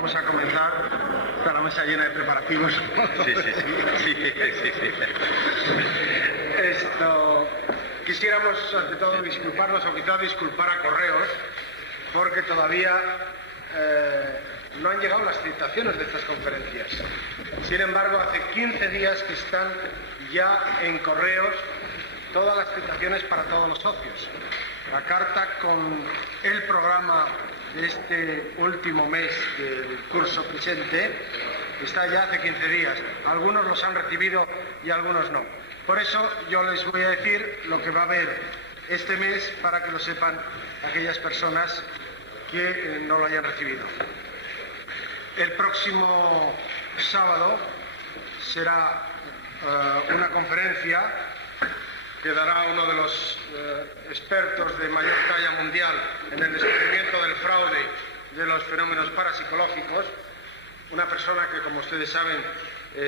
vamos a comenzar. Está la mesa llena de preparativos. Quisiéramos, ante todo, disculparnos o quizás disculpar a Correos, porque todavía no han llegado las citaciones de estas conferencias. Sin embargo, hace 15 días que están ya en Correos todas las citaciones para todos los socios. La carta con el programa de este último mes del curso presente está ya hace 15 días. Algunos los han recibido y algunos no. Por eso yo les voy a decir lo que va a haber este mes para que lo sepan aquellas personas que no lo hayan recibido. El próximo sábado será una conferencia que dará uno de los expertos de mayor talla mundial en el descubrimiento del fraude de los fenómenos parapsicológicos, una persona que, como ustedes saben,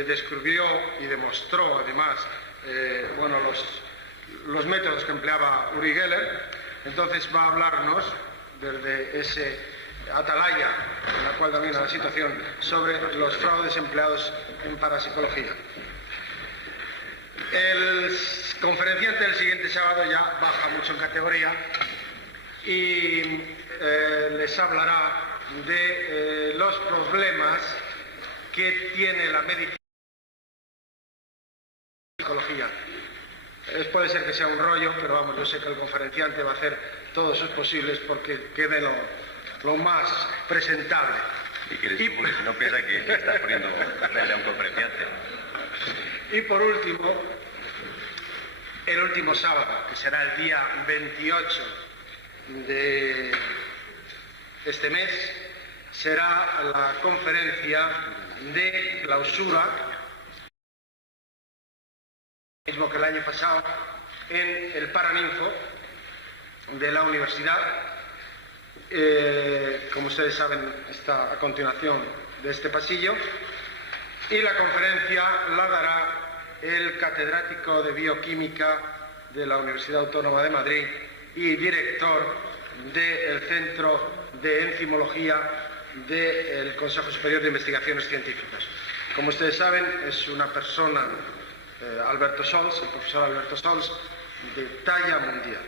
descubrió y demostró además los métodos que empleaba Uri Geller. Entonces va a hablarnos desde ese atalaya en la cual domina la situación sobre los fraudes empleados en parapsicología. El conferenciante del siguiente sábado ya baja mucho en categoría y les hablará de los problemas que tiene la medicina y la psicología. Puede ser que sea un rollo, pero vamos, yo sé que el conferenciante va a hacer todos sus posibles porque quede lo más presentable. Y que no piensa que estás poniendo a un conferenciante. Y por último, el último sábado, que será el día 28 de este mes, será la conferencia de clausura, mismo que el año pasado, en el Paraninfo de la universidad. Como ustedes saben, está a continuación de este pasillo. Y la conferencia la dará el catedrático de Bioquímica de la Universidad Autónoma de Madrid y director del Centro de Enzimología del Consejo Superior de Investigaciones Científicas. Como ustedes saben, es una persona, Alberto Sols, el profesor Alberto Sols, de talla mundial.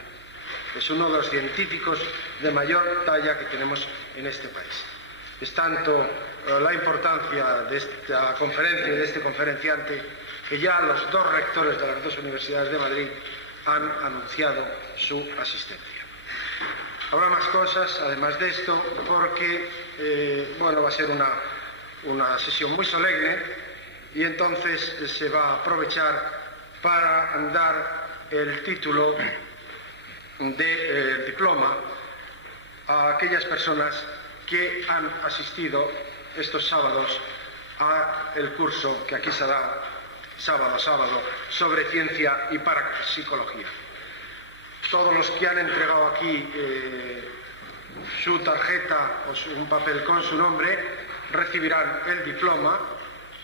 Es uno de los científicos de mayor talla que tenemos en este país. Es tanto la importancia de esta conferencia y de este conferenciante que ya los dos rectores de las dos universidades de Madrid han anunciado su asistencia. Habrá más cosas, además de esto, porque va a ser una sesión muy solemne y entonces se va a aprovechar para dar el título de diploma a aquellas personas que han asistido estos sábados a el curso que aquí se da sábado a sábado sobre ciencia y parapsicología. Todos los que han entregado aquí su tarjeta o un papel con su nombre recibirán el diploma,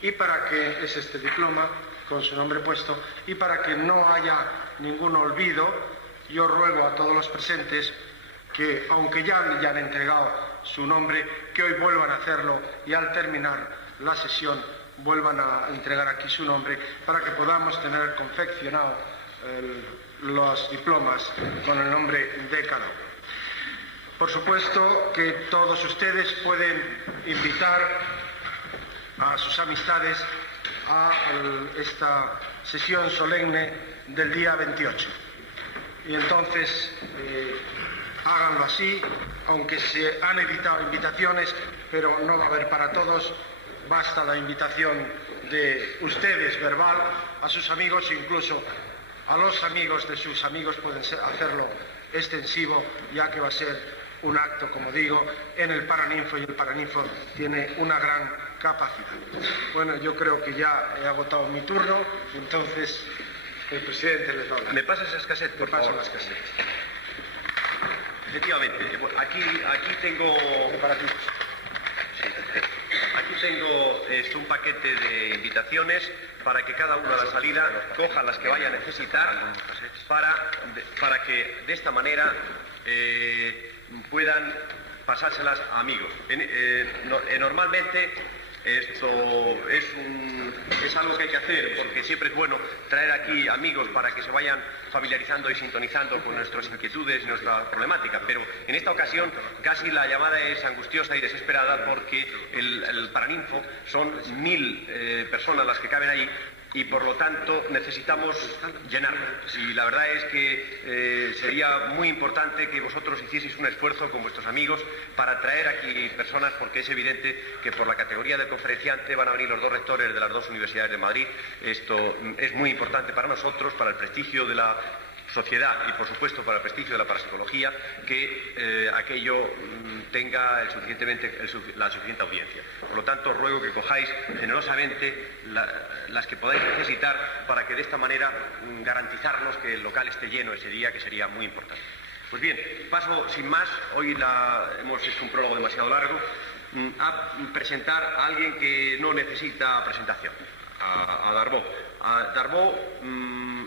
y para que es este diploma con su nombre puesto, y para que no haya ningún olvido, yo ruego a todos los presentes que, aunque ya hayan entregado su nombre, que hoy vuelvan a hacerlo y al terminar la sesión vuelvan a entregar aquí su nombre para que podamos tener confeccionado los diplomas con el nombre de cada uno. Por supuesto que todos ustedes pueden invitar a sus amistades a esta sesión solemne del día 28. Y entonces háganlo así, aunque se han editado invitaciones, pero no va a haber para todos. Basta la invitación de ustedes verbal a sus amigos, incluso a los amigos de sus amigos pueden hacerlo extensivo, ya que va a ser un acto, como digo, en el Paraninfo, y el Paraninfo tiene una gran capacidad. Bueno, yo creo que ya he agotado mi turno, entonces el presidente les va a hablar. ¿Me pasas esas cassettes, por favor? Paso las cassettes. Efectivamente, aquí tengo preparativos. Sí. Aquí tengo un paquete de invitaciones para que cada uno a la salida coja las que vaya a necesitar para que de esta manera puedan pasárselas a amigos. Normalmente esto es algo que hay que hacer, porque siempre es bueno traer aquí amigos para que se vayan familiarizando y sintonizando con nuestras inquietudes y nuestra problemática, pero en esta ocasión casi la llamada es angustiosa y desesperada, porque el Paraninfo son 1000 personas las que caben allí, y por lo tanto necesitamos llenarlo. Y la verdad es que sería muy importante que vosotros hicieseis un esfuerzo con vuestros amigos para traer aquí personas, porque es evidente que por la categoría del conferenciante van a venir los 2 rectores de las 2 universidades de Madrid. Esto es muy importante para nosotros, para el prestigio de la sociedad y por supuesto para el prestigio de la parapsicología, que aquello tenga la suficiente audiencia. Por lo tanto, ruego que cojáis generosamente las que podáis necesitar, para que de esta manera garantizarnos que el local esté lleno ese día, que sería muy importante. Pues bien, paso sin más. Hoy hemos hecho un prólogo demasiado largo, a presentar a alguien que no necesita presentación, a Darboux. Darboux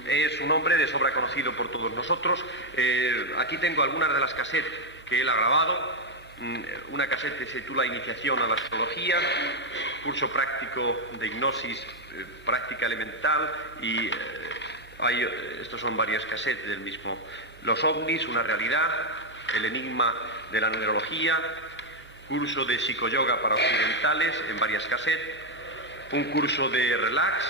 es un hombre de sobra conocido por todos nosotros. Aquí tengo algunas de las cassettes que él ha grabado. Una cassette que se titula Iniciación a la Astrología, curso práctico de hipnosis, práctica elemental, y estos son varias cassettes del mismo. Los ovnis, una realidad, el enigma de la numerología, curso de psicoyoga para occidentales en varias cassettes, un curso de relax,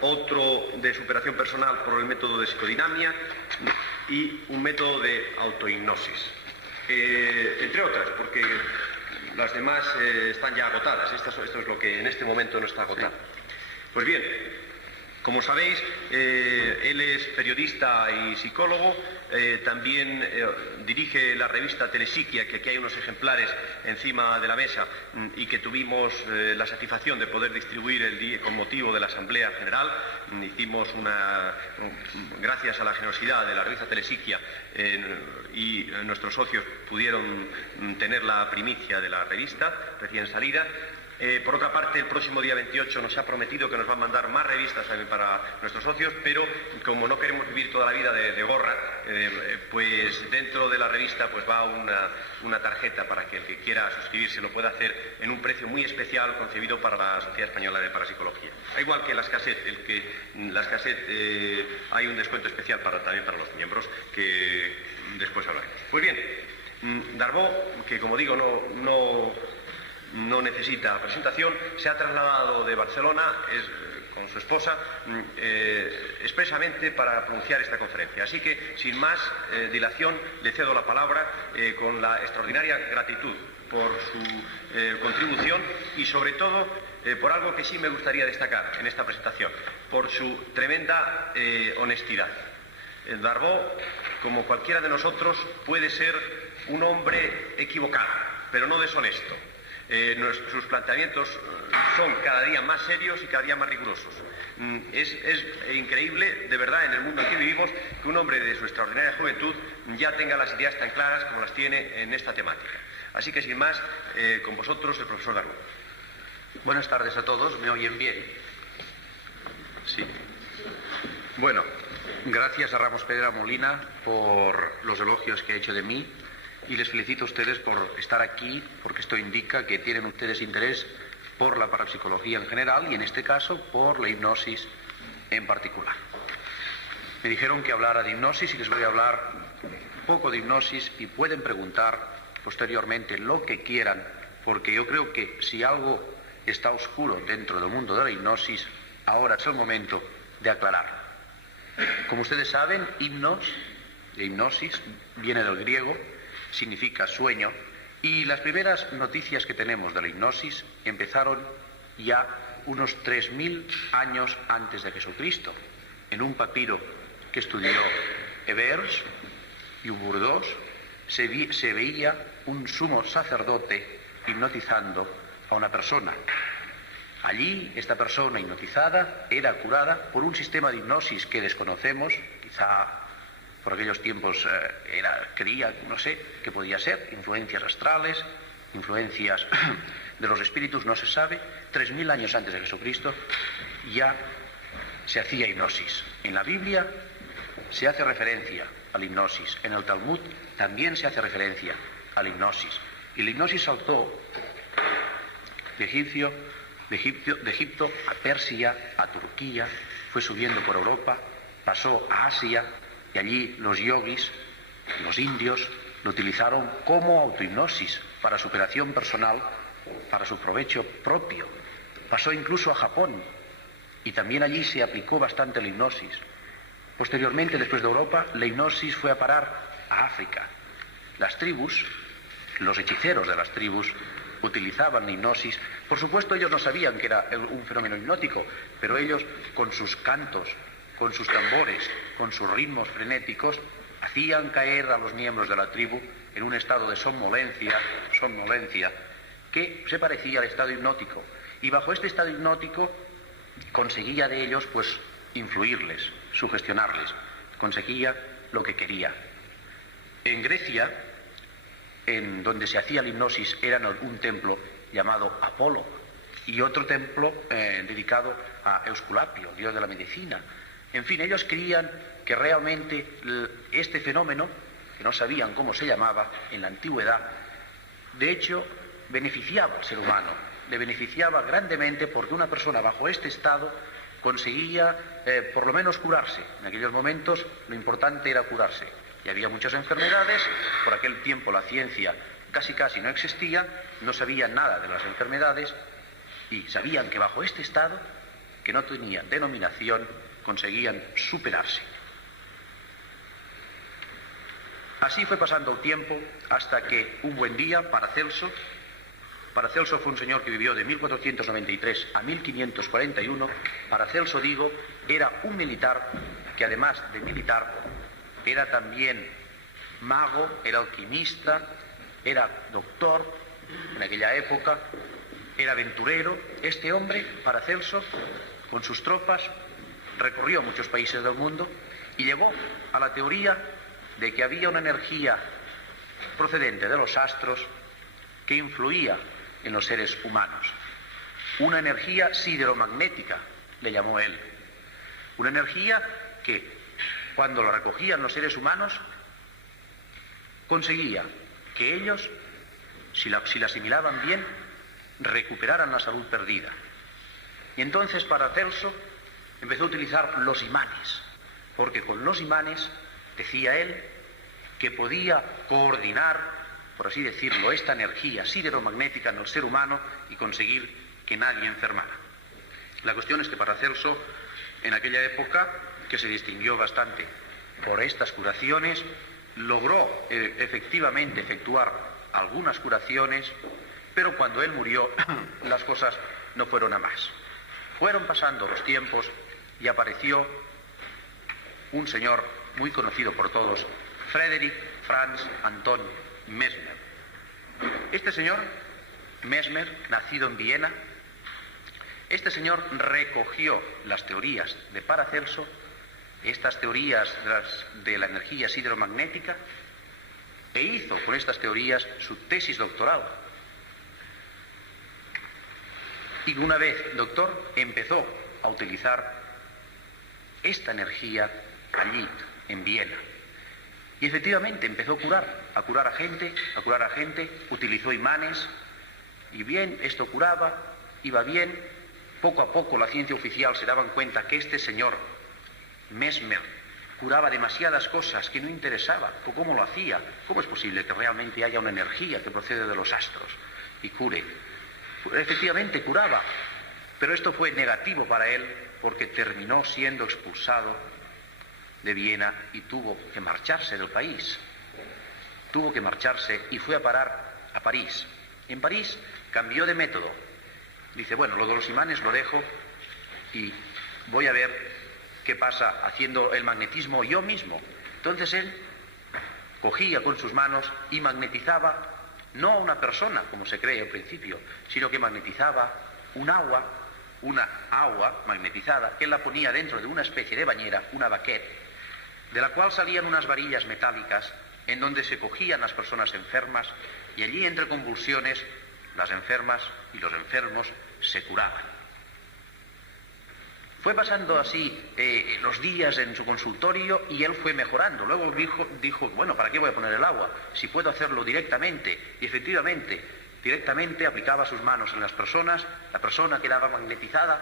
otro de superación personal por el método de psicodinamia y un método de autohipnosis. Entre otras, porque las demás están ya agotadas. Esto es lo que en este momento no está agotado. Pues bien, como sabéis, él es periodista y psicólogo. También dirige la revista Telepsiquia, que aquí hay unos ejemplares encima de la mesa, y que tuvimos la satisfacción de poder distribuir el día con motivo de la Asamblea General. Hicimos gracias a la generosidad de la revista Telepsiquia, y nuestros socios pudieron tener la primicia de la revista recién salida. Por otra parte, el próximo día 28 nos ha prometido que nos va a mandar más revistas también para nuestros socios, pero como no queremos vivir toda la vida de gorra, pues dentro de la revista pues va una tarjeta para que el que quiera suscribirse lo pueda hacer en un precio muy especial concebido para la Sociedad Española de Parapsicología. Igual que las cassettes, hay un descuento especial también para los miembros, que después hablaremos. Pues bien, Darboux, que como digo no necesita presentación, se ha trasladado de Barcelona con su esposa expresamente para pronunciar esta conferencia. Así que, sin más dilación, le cedo la palabra con la extraordinaria gratitud por su contribución y, sobre todo, por algo que sí me gustaría destacar en esta presentación, por su tremenda honestidad. Darboux, como cualquiera de nosotros, puede ser un hombre equivocado, pero no deshonesto. Sus planteamientos son cada día más serios y cada día más rigurosos. Es increíble, de verdad, en el mundo en que vivimos, que un hombre de su extraordinaria juventud ya tenga las ideas tan claras como las tiene en esta temática. Así que, sin más, con vosotros el profesor Darboux. Buenas tardes a todos, ¿me oyen bien? Sí. Bueno, gracias a Ramos Pedra Molina por los elogios que ha hecho de mí. Y les felicito a ustedes por estar aquí, porque esto indica que tienen ustedes interés por la parapsicología en general y en este caso por la hipnosis en particular. Me dijeron que hablara de hipnosis y les voy a hablar un poco de hipnosis, y pueden preguntar posteriormente lo que quieran, porque yo creo que si algo está oscuro dentro del mundo de la hipnosis, ahora es el momento de aclararlo. Como ustedes saben, de hipnosis, viene del griego, significa sueño, y las primeras noticias que tenemos de la hipnosis empezaron ya unos 3000 años antes de Jesucristo, en un papiro que estudió Ebers y Burdos. Se veía un sumo sacerdote hipnotizando a una persona. Allí, esta persona hipnotizada era curada por un sistema de hipnosis que desconocemos, quizá por aquellos tiempos creía, no sé, qué podía ser, influencias astrales, influencias de los espíritus, no se sabe. 3000 años antes de Jesucristo ya se hacía hipnosis. En la Biblia se hace referencia a la hipnosis, en el Talmud también se hace referencia a la hipnosis. Y la hipnosis saltó de Egipto a Persia, a Turquía, fue subiendo por Europa, pasó a Asia, y allí los yogis, los indios, lo utilizaron como autohipnosis para superación personal, para su provecho propio. Pasó incluso a Japón, y también allí se aplicó bastante la hipnosis. Posteriormente, después de Europa, la hipnosis fue a parar a África. Las tribus, los hechiceros de las tribus, utilizaban la hipnosis. Por supuesto, ellos no sabían que era un fenómeno hipnótico, pero ellos, con sus cantos, con sus tambores, con sus ritmos frenéticos, hacían caer a los miembros de la tribu en un estado de somnolencia, que se parecía al estado hipnótico. Y bajo este estado hipnótico conseguía de ellos, pues, influirles, sugestionarles, conseguía lo que quería. En Grecia, en donde se hacía la hipnosis, era un templo llamado Apolo y otro templo dedicado a Esculapio, dios de la medicina. En fin, ellos creían que realmente este fenómeno, que no sabían cómo se llamaba en la antigüedad, de hecho beneficiaba al ser humano, le beneficiaba grandemente, porque una persona bajo este estado conseguía por lo menos curarse. En aquellos momentos lo importante era curarse. Y había muchas enfermedades, por aquel tiempo la ciencia casi no existía, no sabían nada de las enfermedades, y sabían que bajo este estado, que no tenía denominación, conseguían superarse. Así fue pasando el tiempo hasta que un buen día Paracelso fue un señor que vivió de 1493 a 1541, Paracelso, digo, era un militar que, además de militar, era también mago, era alquimista, era doctor en aquella época, era aventurero. Este hombre, Paracelso, con sus tropas, recorrió muchos países del mundo y llegó a la teoría de que había una energía procedente de los astros que influía en los seres humanos. Una energía sideromagnética, le llamó él. Una energía que, cuando la recogían los seres humanos, conseguía que ellos, si la asimilaban bien, recuperaran la salud perdida. Y entonces Paracelso empezó a utilizar los imanes, porque con los imanes, decía él, que podía coordinar, por así decirlo, esta energía sideromagnética en el ser humano y conseguir que nadie enfermara. La cuestión es que Paracelso, en aquella época, que se distinguió bastante por estas curaciones, logró efectivamente efectuar algunas curaciones, pero cuando él murió las cosas no fueron a más. Fueron pasando los tiempos y apareció un señor muy conocido por todos, Frédéric Franz Anton Mesmer. Este señor, Mesmer, nacido en Viena, este señor recogió las teorías de Paracelso, estas teorías de la energía sideromagnética, e hizo con estas teorías su tesis doctoral. Y una vez doctor, empezó a utilizar esta energía allí, en Viena. Y efectivamente empezó a curar a gente, utilizó imanes, y bien, esto curaba, iba bien. Poco a poco la ciencia oficial se daban cuenta que este señor, Mesmer, curaba demasiadas cosas que no interesaba. ¿Cómo lo hacía? ¿Cómo es posible que realmente haya una energía que procede de los astros y cure? Efectivamente curaba, pero esto fue negativo para él, porque terminó siendo expulsado de Viena y tuvo que marcharse del país. Tuvo que marcharse y fue a parar a París. En París cambió de método. Dice, bueno, lo de los imanes lo dejo y voy a ver qué pasa haciendo el magnetismo yo mismo. Entonces él cogía con sus manos y magnetizaba, no a una persona, como se cree al principio, sino que magnetizaba una agua magnetizada, que él la ponía dentro de una especie de bañera, una baquette, de la cual salían unas varillas metálicas en donde se cogían las personas enfermas, y allí, entre convulsiones, las enfermas y los enfermos se curaban. Fue pasando así los días en su consultorio y él fue mejorando. Luego dijo, bueno, ¿para qué voy a poner el agua? Si puedo hacerlo directamente. Y efectivamente, directamente aplicaba sus manos en las personas, la persona quedaba magnetizada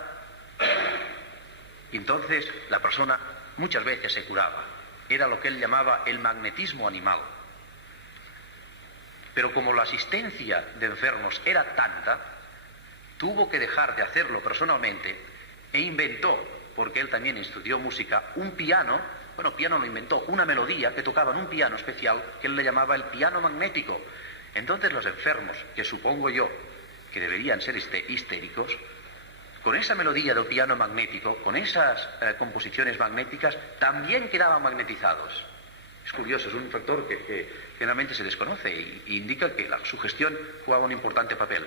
y entonces la persona muchas veces se curaba. Era lo que él llamaba el magnetismo animal. Pero como la asistencia de enfermos era tanta, tuvo que dejar de hacerlo personalmente e inventó, porque él también estudió música, un piano. Bueno, piano lo inventó, una melodía que tocaba en un piano especial que él le llamaba el piano magnético. Entonces los enfermos, que supongo yo que deberían ser histéricos, con esa melodía del piano magnético, con esas composiciones magnéticas, también quedaban magnetizados. Es curioso, es un factor que generalmente se desconoce e indica que la sugestión jugaba un importante papel.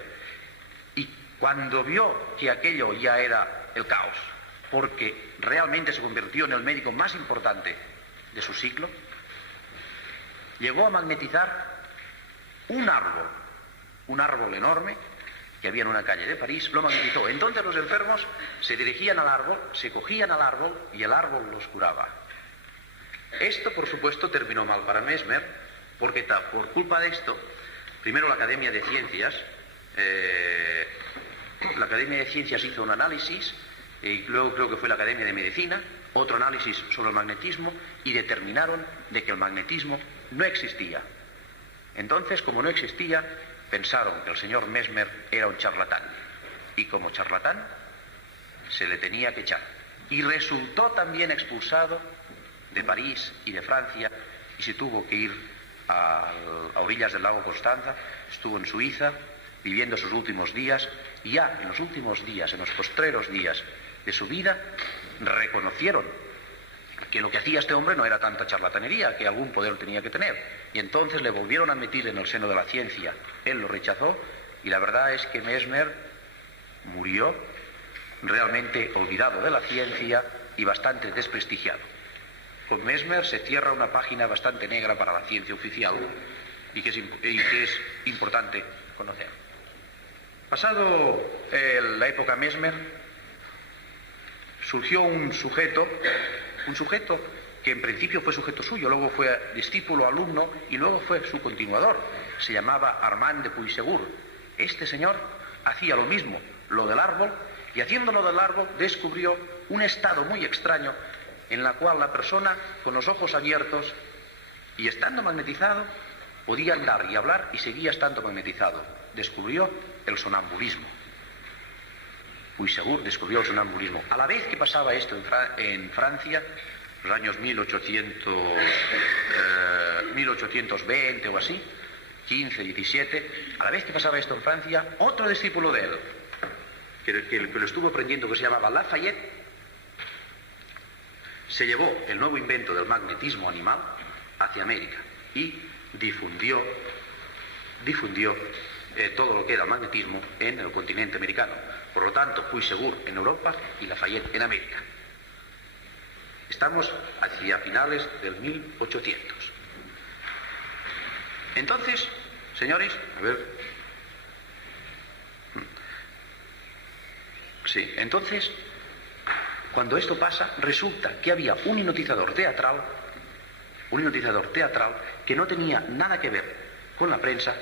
Y cuando vio que aquello ya era el caos, porque realmente se convirtió en el médico más importante de su siglo, llegó a magnetizar un árbol enorme que había en una calle de París, lo magnetizó. Entonces los enfermos se dirigían al árbol, se cogían al árbol y el árbol los curaba. Esto, por supuesto, terminó mal para Mesmer, porque por culpa de esto, primero la Academia de Ciencias hizo un análisis, y luego creo que fue la Academia de Medicina, otro análisis sobre el magnetismo, y determinaron de que el magnetismo no existía. Entonces, como no existía, pensaron que el señor Mesmer era un charlatán, y como charlatán se le tenía que echar. Y resultó también expulsado de París y de Francia, y se tuvo que ir a orillas del lago Constanza. Estuvo en Suiza viviendo sus últimos días, y ya en los últimos días, en los postreros días de su vida, reconocieron que lo que hacía este hombre no era tanta charlatanería, que algún poder tenía que tener, y entonces le volvieron a meter en el seno de la ciencia. Él lo rechazó, y la verdad es que Mesmer murió realmente olvidado de la ciencia y bastante desprestigiado. Con Mesmer se cierra una página bastante negra para la ciencia oficial y que es importante conocer. Pasado la época Mesmer, surgió un sujeto que en principio fue sujeto suyo, luego fue discípulo, alumno y luego fue su continuador. Se llamaba Armand de Puysegur. Este señor hacía lo mismo, lo del árbol, y haciéndolo del árbol descubrió un estado muy extraño en la cual la persona con los ojos abiertos y estando magnetizado podía andar y hablar y seguía estando magnetizado. Descubrió el sonambulismo. Puysegur descubrió el sonambulismo. A la vez que pasaba esto en Francia, los años 1820 o así, 15, 17, a la vez que pasaba esto en Francia, otro discípulo de él, que lo estuvo aprendiendo, que se llamaba Lafayette, se llevó el nuevo invento del magnetismo animal hacia América y difundió todo lo que era el magnetismo en el continente americano. Por lo tanto, Puysegur en Europa y Lafayette en América. Estamos hacia finales del 1800. Entonces, señores, a ver. Sí, entonces, cuando esto pasa, resulta que había un hipnotizador teatral que no tenía nada que ver con la prensa,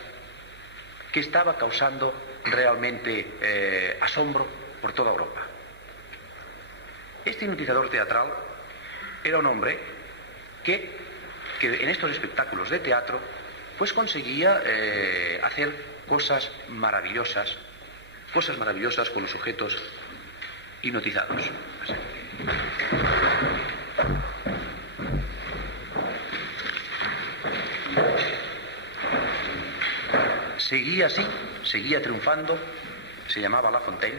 que estaba causando realmente asombro por toda Europa. Este hipnotizador teatral era un hombre que en estos espectáculos de teatro pues conseguía hacer cosas maravillosas con los sujetos hipnotizados. Seguía así, seguía triunfando, se llamaba La Fontaine,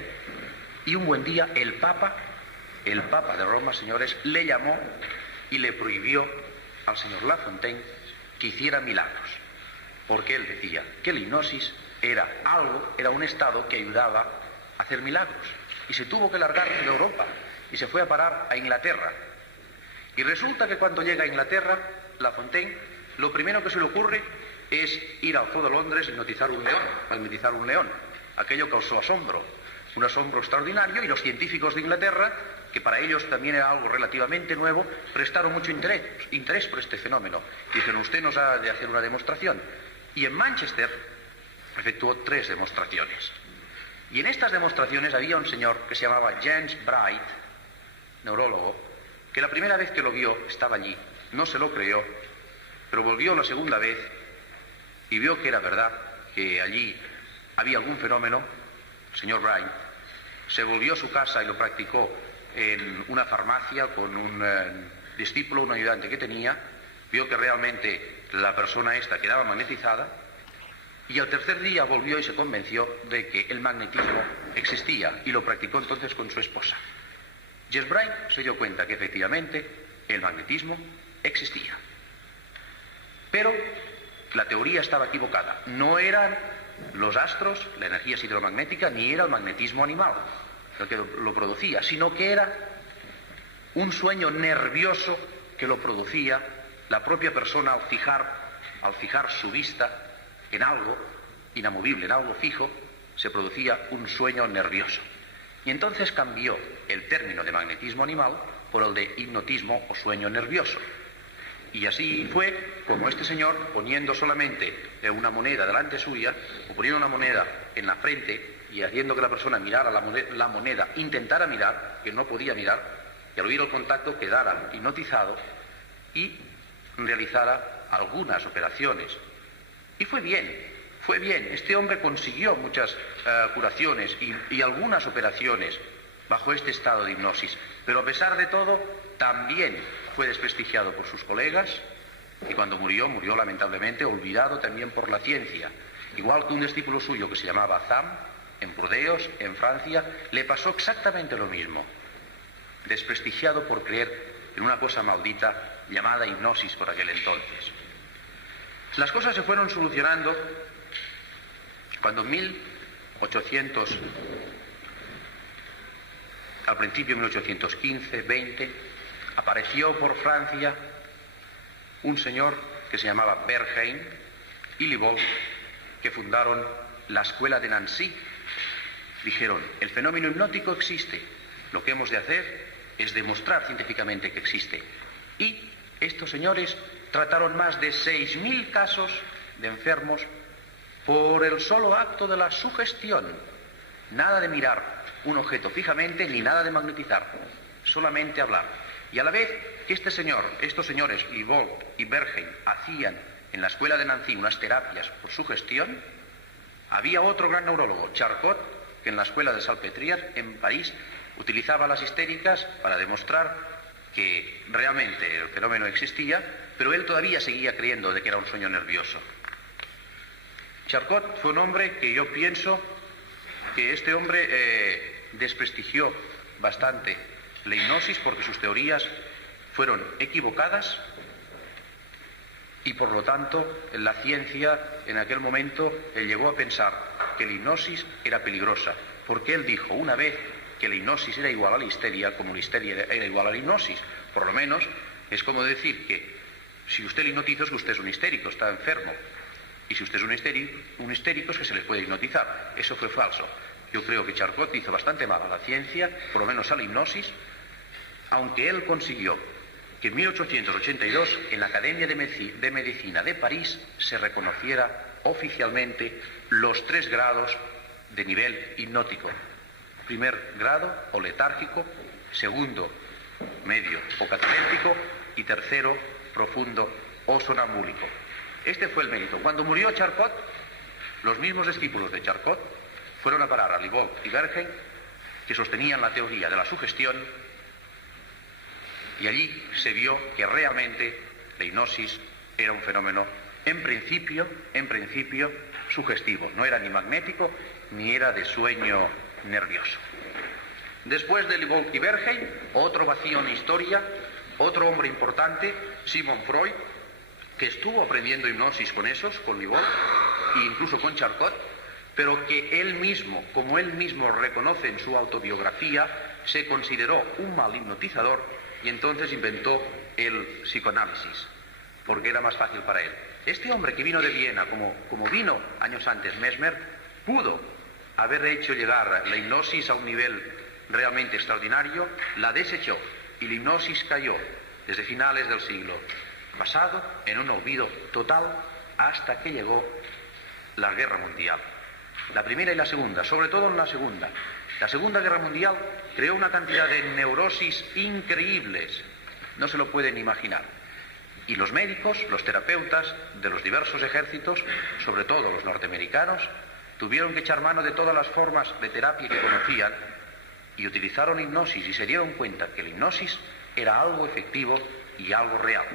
y un buen día el Papa de Roma, señores, le llamó y le prohibió al señor La Fontaine que hiciera milagros, porque él decía que la hipnosis era un estado que ayudaba a hacer milagros, y se tuvo que largar de Europa y se fue a parar a Inglaterra. Y resulta que cuando llega a Inglaterra, La Fontaine, lo primero que se le ocurre es ir al Zoo de Londres y magnetizar un león. Aquello causó asombro, un asombro extraordinario, y los científicos de Inglaterra, que para ellos también era algo relativamente nuevo, prestaron mucho interés por este fenómeno. Dijeron, usted nos ha de hacer una demostración. Y en Manchester efectuó 3 demostraciones. Y en estas demostraciones había un señor que se llamaba James Bright, neurólogo, que la primera vez que lo vio estaba allí, no se lo creyó, pero volvió la segunda vez y vio que era verdad, que allí había algún fenómeno. El señor Bright se volvió a su casa y lo practicó en una farmacia con un discípulo, un ayudante que tenía, vio que realmente la persona esta quedaba magnetizada, y al tercer día volvió y se convenció de que el magnetismo existía y lo practicó entonces con su esposa. James Bright se dio cuenta que efectivamente el magnetismo existía. Pero la teoría estaba equivocada. No eran los astros, la energía hidromagnética, ni era el magnetismo animal lo que lo producía, sino que era un sueño nervioso que lo producía la propia persona al fijar su vista en algo inamovible, en algo fijo, se producía un sueño nervioso. Y entonces cambió el término de magnetismo animal por el de hipnotismo o sueño nervioso. Y así fue como este señor, poniendo solamente una moneda delante suya, o poniendo una moneda en la frente y haciendo que la persona mirara la moneda, intentara mirar, que no podía mirar, y al oír el contacto quedara hipnotizado y realizara algunas operaciones. Y fue bien. Este hombre consiguió muchas curaciones y algunas operaciones bajo este estado de hipnosis, pero a pesar de todo también fue desprestigiado por sus colegas, y cuando murió lamentablemente olvidado también por la ciencia. Igual que un discípulo suyo que se llamaba Zam, en Burdeos, en Francia, le pasó exactamente lo mismo, desprestigiado por creer en una cosa maldita llamada hipnosis por aquel entonces. Las cosas se fueron solucionando cuando al principio de 1815, 20, apareció por Francia un señor que se llamaba Bernheim y Libolt, que fundaron la escuela de Nancy. Dijeron, el fenómeno hipnótico existe, lo que hemos de hacer es demostrar científicamente que existe. Y estos señores trataron más de 6.000 casos de enfermos por el solo acto de la sugestión. Nada de mirar un objeto fijamente ni nada de magnetizar, solamente hablar. Y a la vez que estos señores Libolt y Bernheim hacían en la escuela de Nancy unas terapias por sugestión, había otro gran neurólogo, Charcot, que en la escuela de Salpêtrière en París utilizaba las histéricas para demostrar que realmente el fenómeno existía, pero él todavía seguía creyendo de que era un sueño nervioso. Charcot fue un hombre que yo pienso que este hombre desprestigió bastante la hipnosis porque sus teorías fueron equivocadas y por lo tanto la ciencia en aquel momento llegó a pensar que la hipnosis era peligrosa, porque él dijo una vez que la hipnosis era igual a la histeria, como la histeria era igual a la hipnosis. Por lo menos es como decir que si usted le hipnotiza es que usted es un histérico, está enfermo, y si usted es un histérico es que se le puede hipnotizar. Eso fue falso. Yo creo que Charcot hizo bastante mal a la ciencia, por lo menos a la hipnosis, aunque él consiguió que en 1882 en la Academia de Medicina de París se reconociera oficialmente los 3 grados de nivel hipnótico. Primer grado o letárgico, segundo medio o cataléptico y tercero profundo o sonambúlico. Este fue el mérito. Cuando murió Charcot, los mismos discípulos de Charcot fueron a parar a Libolt y Bernheim, que sostenían la teoría de la sugestión, y allí se vio que realmente la hipnosis era un fenómeno en principio sugestivo. No era ni magnético ni era de sueño nervioso. Después de Libolt y Bernheim, otro vacío en historia, otro hombre importante, Sigmund Freud, que estuvo aprendiendo hipnosis con Libolt e incluso con Charcot, pero que él mismo, como él mismo reconoce en su autobiografía, se consideró un mal hipnotizador y entonces inventó el psicoanálisis, porque era más fácil para él. Este hombre que vino de Viena, como vino años antes Mesmer, pudo haber hecho llegar la hipnosis a un nivel realmente extraordinario, la desechó y la hipnosis cayó desde finales del siglo pasado en un olvido total hasta que llegó la Guerra Mundial. La primera y la segunda, sobre todo en la segunda. La Segunda Guerra Mundial creó una cantidad de neurosis increíbles, no se lo pueden imaginar. Y los médicos, los terapeutas de los diversos ejércitos, sobre todo los norteamericanos, tuvieron que echar mano de todas las formas de terapia que conocían y utilizaron hipnosis y se dieron cuenta que la hipnosis era algo efectivo y algo real.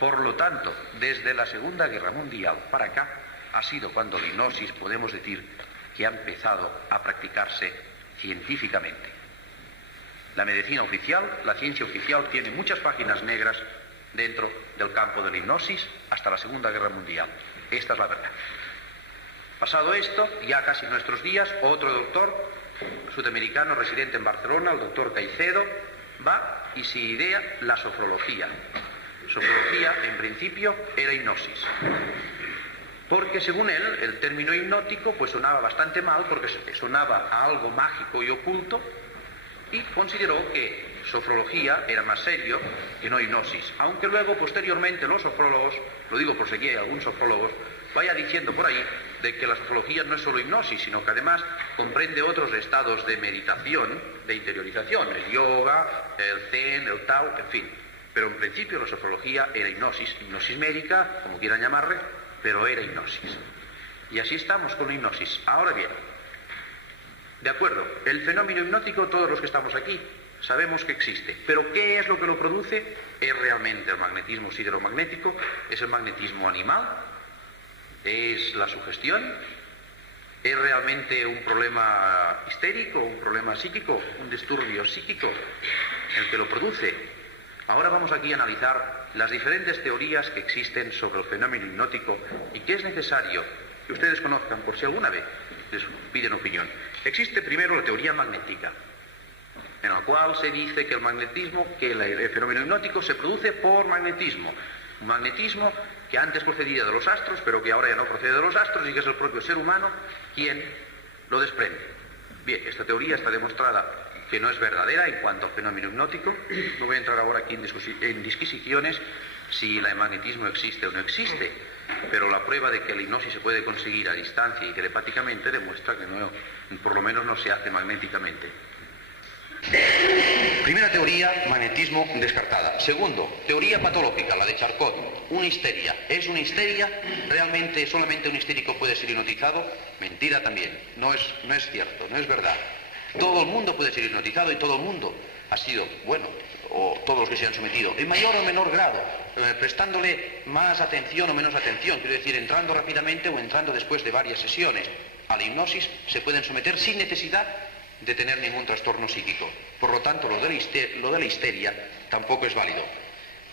Por lo tanto, desde la Segunda Guerra Mundial para acá, ha sido cuando la hipnosis podemos decir que ha empezado a practicarse científicamente. La medicina oficial, la ciencia oficial, tiene muchas páginas negras dentro del campo de la hipnosis hasta la Segunda Guerra Mundial. Esta es la verdad. Pasado esto, ya casi en nuestros días, otro doctor sudamericano residente en Barcelona, el doctor Caicedo, va y se idea la sofrología. Sofrología, en principio, era hipnosis. Porque según él, el término hipnótico pues sonaba bastante mal, porque sonaba a algo mágico y oculto, y consideró que sofrología era más serio que no hipnosis. Aunque luego, posteriormente, los sofrólogos, lo digo por si aquí hay algún sofrólogo, vaya diciendo por ahí de que la sofrología no es solo hipnosis, sino que además comprende otros estados de meditación, de interiorización, el yoga, el zen, el tao, en fin. Pero en principio la sofrología era hipnosis, hipnosis médica, como quieran llamarle, pero era hipnosis. Y así estamos con la hipnosis. Ahora bien, de acuerdo, el fenómeno hipnótico, todos los que estamos aquí sabemos que existe, pero ¿qué es lo que lo produce? ¿Es realmente el magnetismo sideromagnético? ¿Es el magnetismo animal? ¿Es la sugestión? ¿Es realmente un problema histérico, un problema psíquico, un disturbio psíquico el que lo produce? Ahora vamos aquí a analizar las diferentes teorías que existen sobre el fenómeno hipnótico y que es necesario que ustedes conozcan por si alguna vez les piden opinión. Existe primero la teoría magnética, en la cual se dice que el magnetismo, que el fenómeno hipnótico se produce por magnetismo. Un magnetismo que antes procedía de los astros, pero que ahora ya no procede de los astros y que es el propio ser humano quien lo desprende. Bien, esta teoría está demostrada que no es verdadera en cuanto al fenómeno hipnótico. No voy a entrar ahora aquí en disquisiciones si el magnetismo existe o no existe, pero la prueba de que la hipnosis se puede conseguir a distancia y telepáticamente demuestra que no, por lo menos no se hace magnéticamente. Primera teoría, magnetismo, descartada. Segundo, teoría patológica, la de Charcot, una histeria. ¿Es una histeria? ¿Realmente solamente un histérico puede ser hipnotizado? Mentira también. No es cierto, no es verdad. Todo el mundo puede ser hipnotizado y todo el mundo ha sido, bueno, o todos los que se han sometido, en mayor o menor grado, prestándole más atención o menos atención, quiero decir, entrando rápidamente o entrando después de varias sesiones a la hipnosis, se pueden someter sin necesidad de tener ningún trastorno psíquico. Por lo tanto, lo de la histeria tampoco es válido.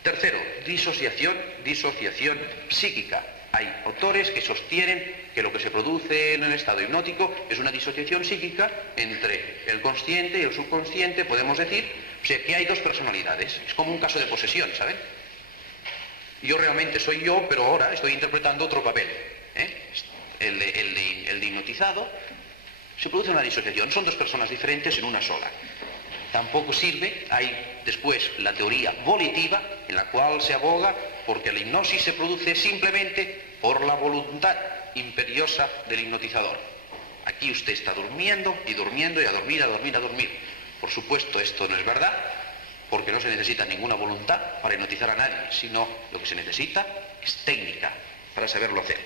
Tercero, disociación psíquica. Hay autores que sostienen que lo que se produce en el estado hipnótico es una disociación psíquica entre el consciente y el subconsciente, podemos decir, o sea, que hay dos personalidades. Es como un caso de posesión, ¿saben? Yo realmente soy yo, pero ahora estoy interpretando otro papel, el de hipnotizado. Se produce una disociación, son dos personas diferentes en una sola. Tampoco sirve, hay después la teoría volitiva, en la cual se aboga porque la hipnosis se produce simplemente por la voluntad imperiosa del hipnotizador. Aquí usted está durmiendo y durmiendo y a dormir, a dormir, a dormir. Por supuesto, esto no es verdad, porque no se necesita ninguna voluntad para hipnotizar a nadie, sino lo que se necesita es técnica para saberlo hacer.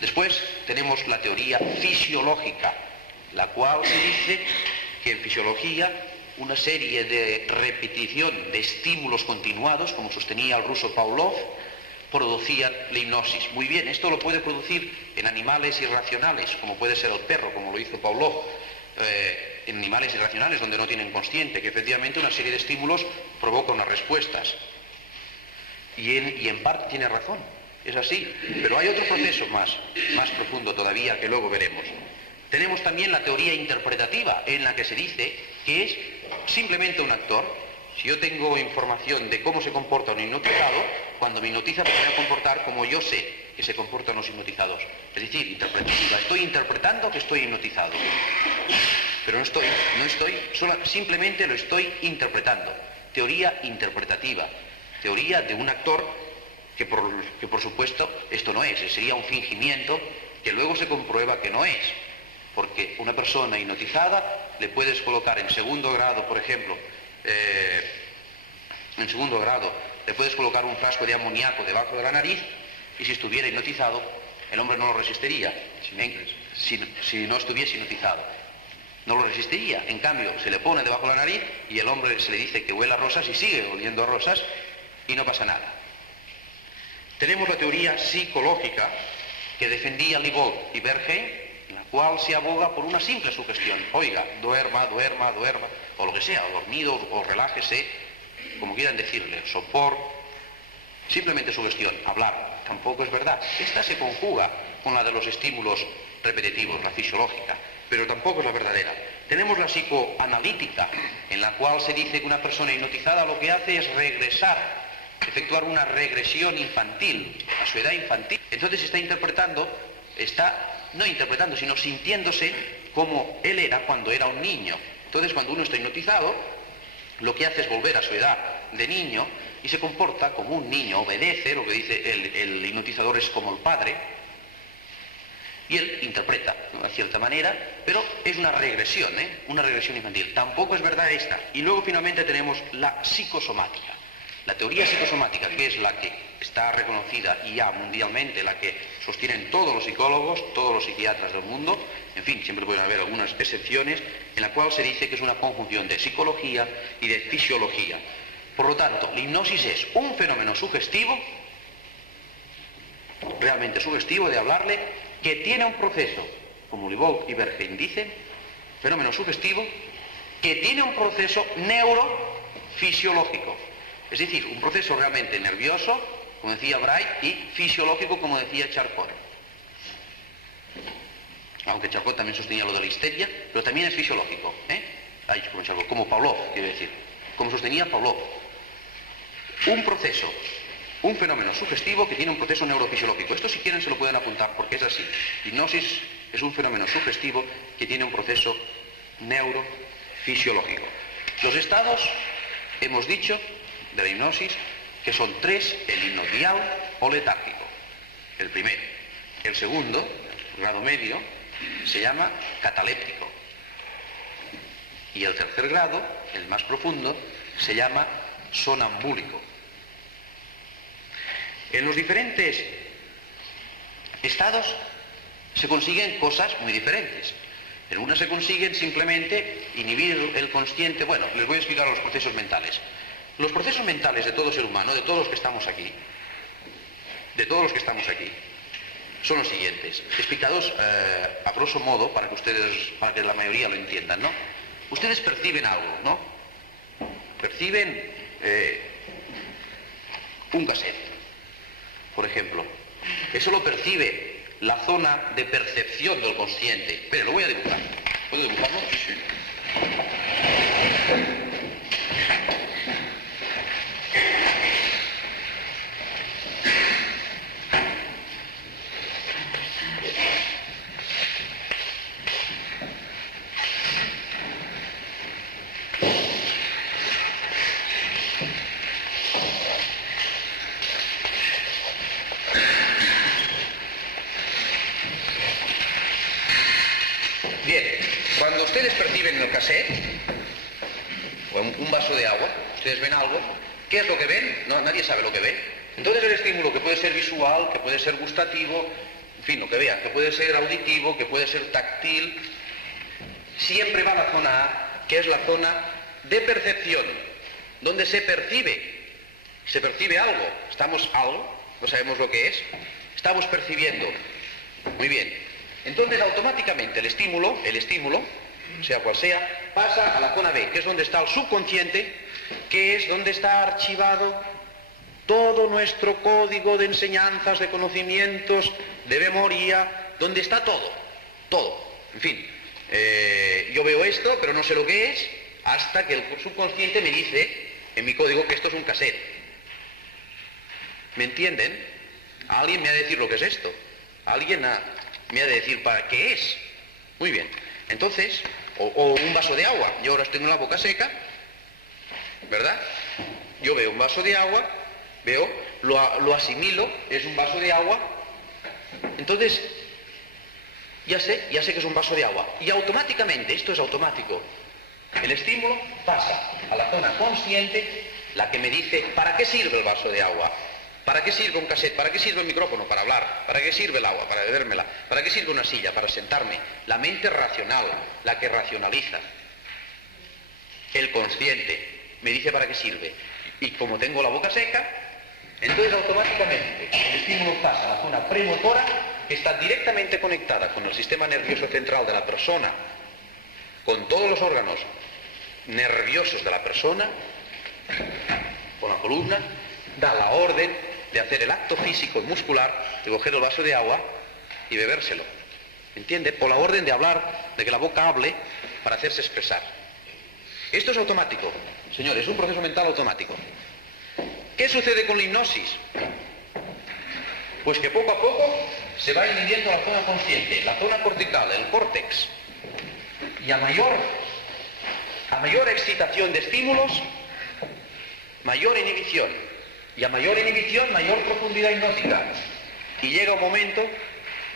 Después tenemos la teoría fisiológica, la cual se dice que en fisiología una serie de repetición de estímulos continuados, como sostenía el ruso Pavlov, producían la hipnosis. Muy bien, esto lo puede producir en animales irracionales, como puede ser el perro, como lo hizo Pavlov, en animales irracionales donde no tienen consciente, que efectivamente una serie de estímulos provoca unas respuestas. Y en parte tiene razón, es así, pero hay otro proceso más profundo todavía que luego veremos. Tenemos también la teoría interpretativa, en la que se dice que es simplemente un actor. Si yo tengo información de cómo se comporta un hipnotizado, cuando me hipnotiza me voy a comportar como yo sé que se comportan los hipnotizados. Es decir, interpretativa. Estoy interpretando que estoy hipnotizado. Pero no estoy, simplemente lo estoy interpretando. Teoría interpretativa, teoría de un actor que por supuesto esto no es, sería un fingimiento que luego se comprueba que no es. Porque una persona hipnotizada le puedes colocar en segundo grado, por ejemplo, en segundo grado le puedes colocar un frasco de amoníaco debajo de la nariz y si estuviera hipnotizado, el hombre no lo resistiría, si no estuviese hipnotizado. No lo resistiría. En cambio, se le pone debajo de la nariz y el hombre se le dice que huele a rosas y sigue oliendo a rosas y no pasa nada. Tenemos la teoría psicológica que defendía Libold y Bergheim, en la cual se aboga por una simple sugestión. Oiga, duerma, o lo que sea, o dormido, o relájese, como quieran decirle, sopor, simplemente sugestión, hablar. Tampoco es verdad. Esta se conjuga con la de los estímulos repetitivos, la fisiológica, pero tampoco es la verdadera. Tenemos la psicoanalítica, en la cual se dice que una persona hipnotizada lo que hace es regresar, efectuar una regresión infantil, a su edad infantil. Entonces no interpretando, sino sintiéndose como él era cuando era un niño. Entonces, cuando uno está hipnotizado, lo que hace es volver a su edad de niño y se comporta como un niño, obedece, lo que dice el hipnotizador es como el padre, y él interpreta de una cierta manera, pero es una regresión infantil. Tampoco es verdad esta. Y luego finalmente tenemos la psicosomática. La teoría psicosomática, que es la que está reconocida y ya mundialmente, la que sostienen todos los psicólogos, todos los psiquiatras del mundo, en fin, siempre pueden haber algunas excepciones, en la cual se dice que es una conjunción de psicología y de fisiología. Por lo tanto, la hipnosis es un fenómeno sugestivo, realmente sugestivo, de hablarle, que tiene un proceso, como Libold y Bergheim dicen, fenómeno sugestivo, que tiene un proceso neurofisiológico. Es decir, un proceso realmente nervioso, como decía Bright, y fisiológico, como decía Charcot. Aunque Charcot también sostenía lo de la histeria, pero también es fisiológico, como Pavlov, quiero decir, como sostenía Pavlov. Un proceso, un fenómeno sugestivo que tiene un proceso neurofisiológico. Esto, si quieren, se lo pueden apuntar, porque es así. Hipnosis es un fenómeno sugestivo que tiene un proceso neurofisiológico. Los estados, hemos dicho, de la hipnosis, que son tres: el hipnoideal o letárgico, el primero. El segundo, grado medio, se llama cataléptico. Y el tercer grado, el más profundo, se llama sonambúlico. En los diferentes estados se consiguen cosas muy diferentes. En una se consiguen simplemente inhibir el consciente. Bueno, les voy a explicar los procesos mentales. Los procesos mentales de todo ser humano, de todos los que estamos aquí, son los siguientes, explicados a grosso modo para que la mayoría lo entiendan, ¿no? Ustedes perciben algo, ¿no? Perciben un cassette, por ejemplo. Eso lo percibe la zona de percepción del consciente. Pero lo voy a dibujar. ¿Puedo dibujarlo? Sí. Cuando ustedes perciben el cassette, o un vaso de agua, ustedes ven algo, ¿qué es lo que ven? No, nadie sabe lo que ve. Entonces el estímulo, que puede ser visual, que puede ser gustativo, en fin, lo que vean, que puede ser auditivo, que puede ser táctil, siempre va a la zona A, que es la zona de percepción, donde se percibe algo. No sabemos lo que es, estamos percibiendo. Muy bien. Entonces automáticamente el estímulo, sea cual sea, pasa a la zona B, que es donde está el subconsciente, que es donde está archivado todo nuestro código de enseñanzas, de conocimientos, de memoria, donde está todo. En fin, yo veo esto, pero no sé lo que es, hasta que el subconsciente me dice en mi código que esto es un cassette. ¿Me entienden? Alguien me ha de decir lo que es esto. Alguien me ha de decir para qué es. Muy bien. Entonces, O un vaso de agua. Yo ahora tengo la boca seca, ¿verdad? Yo veo un vaso de agua, lo asimilo, es un vaso de agua, entonces ya sé que es un vaso de agua. Y automáticamente, esto es automático, el estímulo pasa a la zona consciente, la que me dice, ¿para qué sirve el vaso de agua? ¿Para qué sirve un cassette? ¿Para qué sirve el micrófono? Para hablar. ¿Para qué sirve el agua? Para bebérmela. ¿Para qué sirve una silla? Para sentarme. La mente racional, la que racionaliza. El consciente me dice para qué sirve. Y como tengo la boca seca, entonces automáticamente el estímulo pasa a la zona premotora, que está directamente conectada con el sistema nervioso central de la persona, con todos los órganos nerviosos de la persona, con la columna, da la orden de hacer el acto físico y muscular de coger el vaso de agua y bebérselo. ¿Entiende? Por la orden de hablar, de que la boca hable para hacerse expresar. Esto es automático, señores, es un proceso mental automático. ¿Qué sucede con la hipnosis? Pues que poco a poco se va inhibiendo la zona consciente, la zona cortical, el córtex. Y a mayor excitación de estímulos, mayor inhibición. Y a mayor inhibición, mayor profundidad hipnótica. Y llega un momento,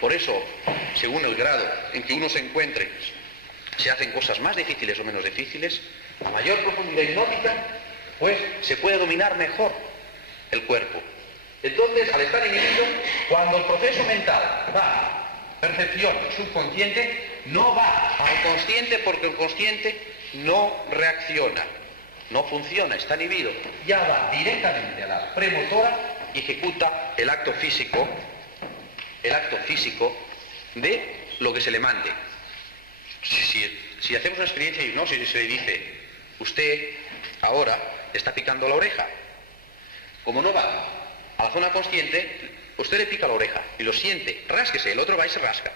por eso, según el grado en que uno se encuentre, se hacen cosas más difíciles o menos difíciles, a mayor profundidad hipnótica, pues se puede dominar mejor el cuerpo. Entonces, al estar inhibido, cuando el proceso mental va, percepción subconsciente, no va al consciente porque el consciente no reacciona. No funciona, está inhibido, ya va directamente a la premotora y ejecuta el acto físico de lo que se le mande. Si hacemos una experiencia de hipnosis y se le dice, usted ahora está picando la oreja, como no va a la zona consciente, usted le pica la oreja y lo siente, rásquese, el otro va y se rasca,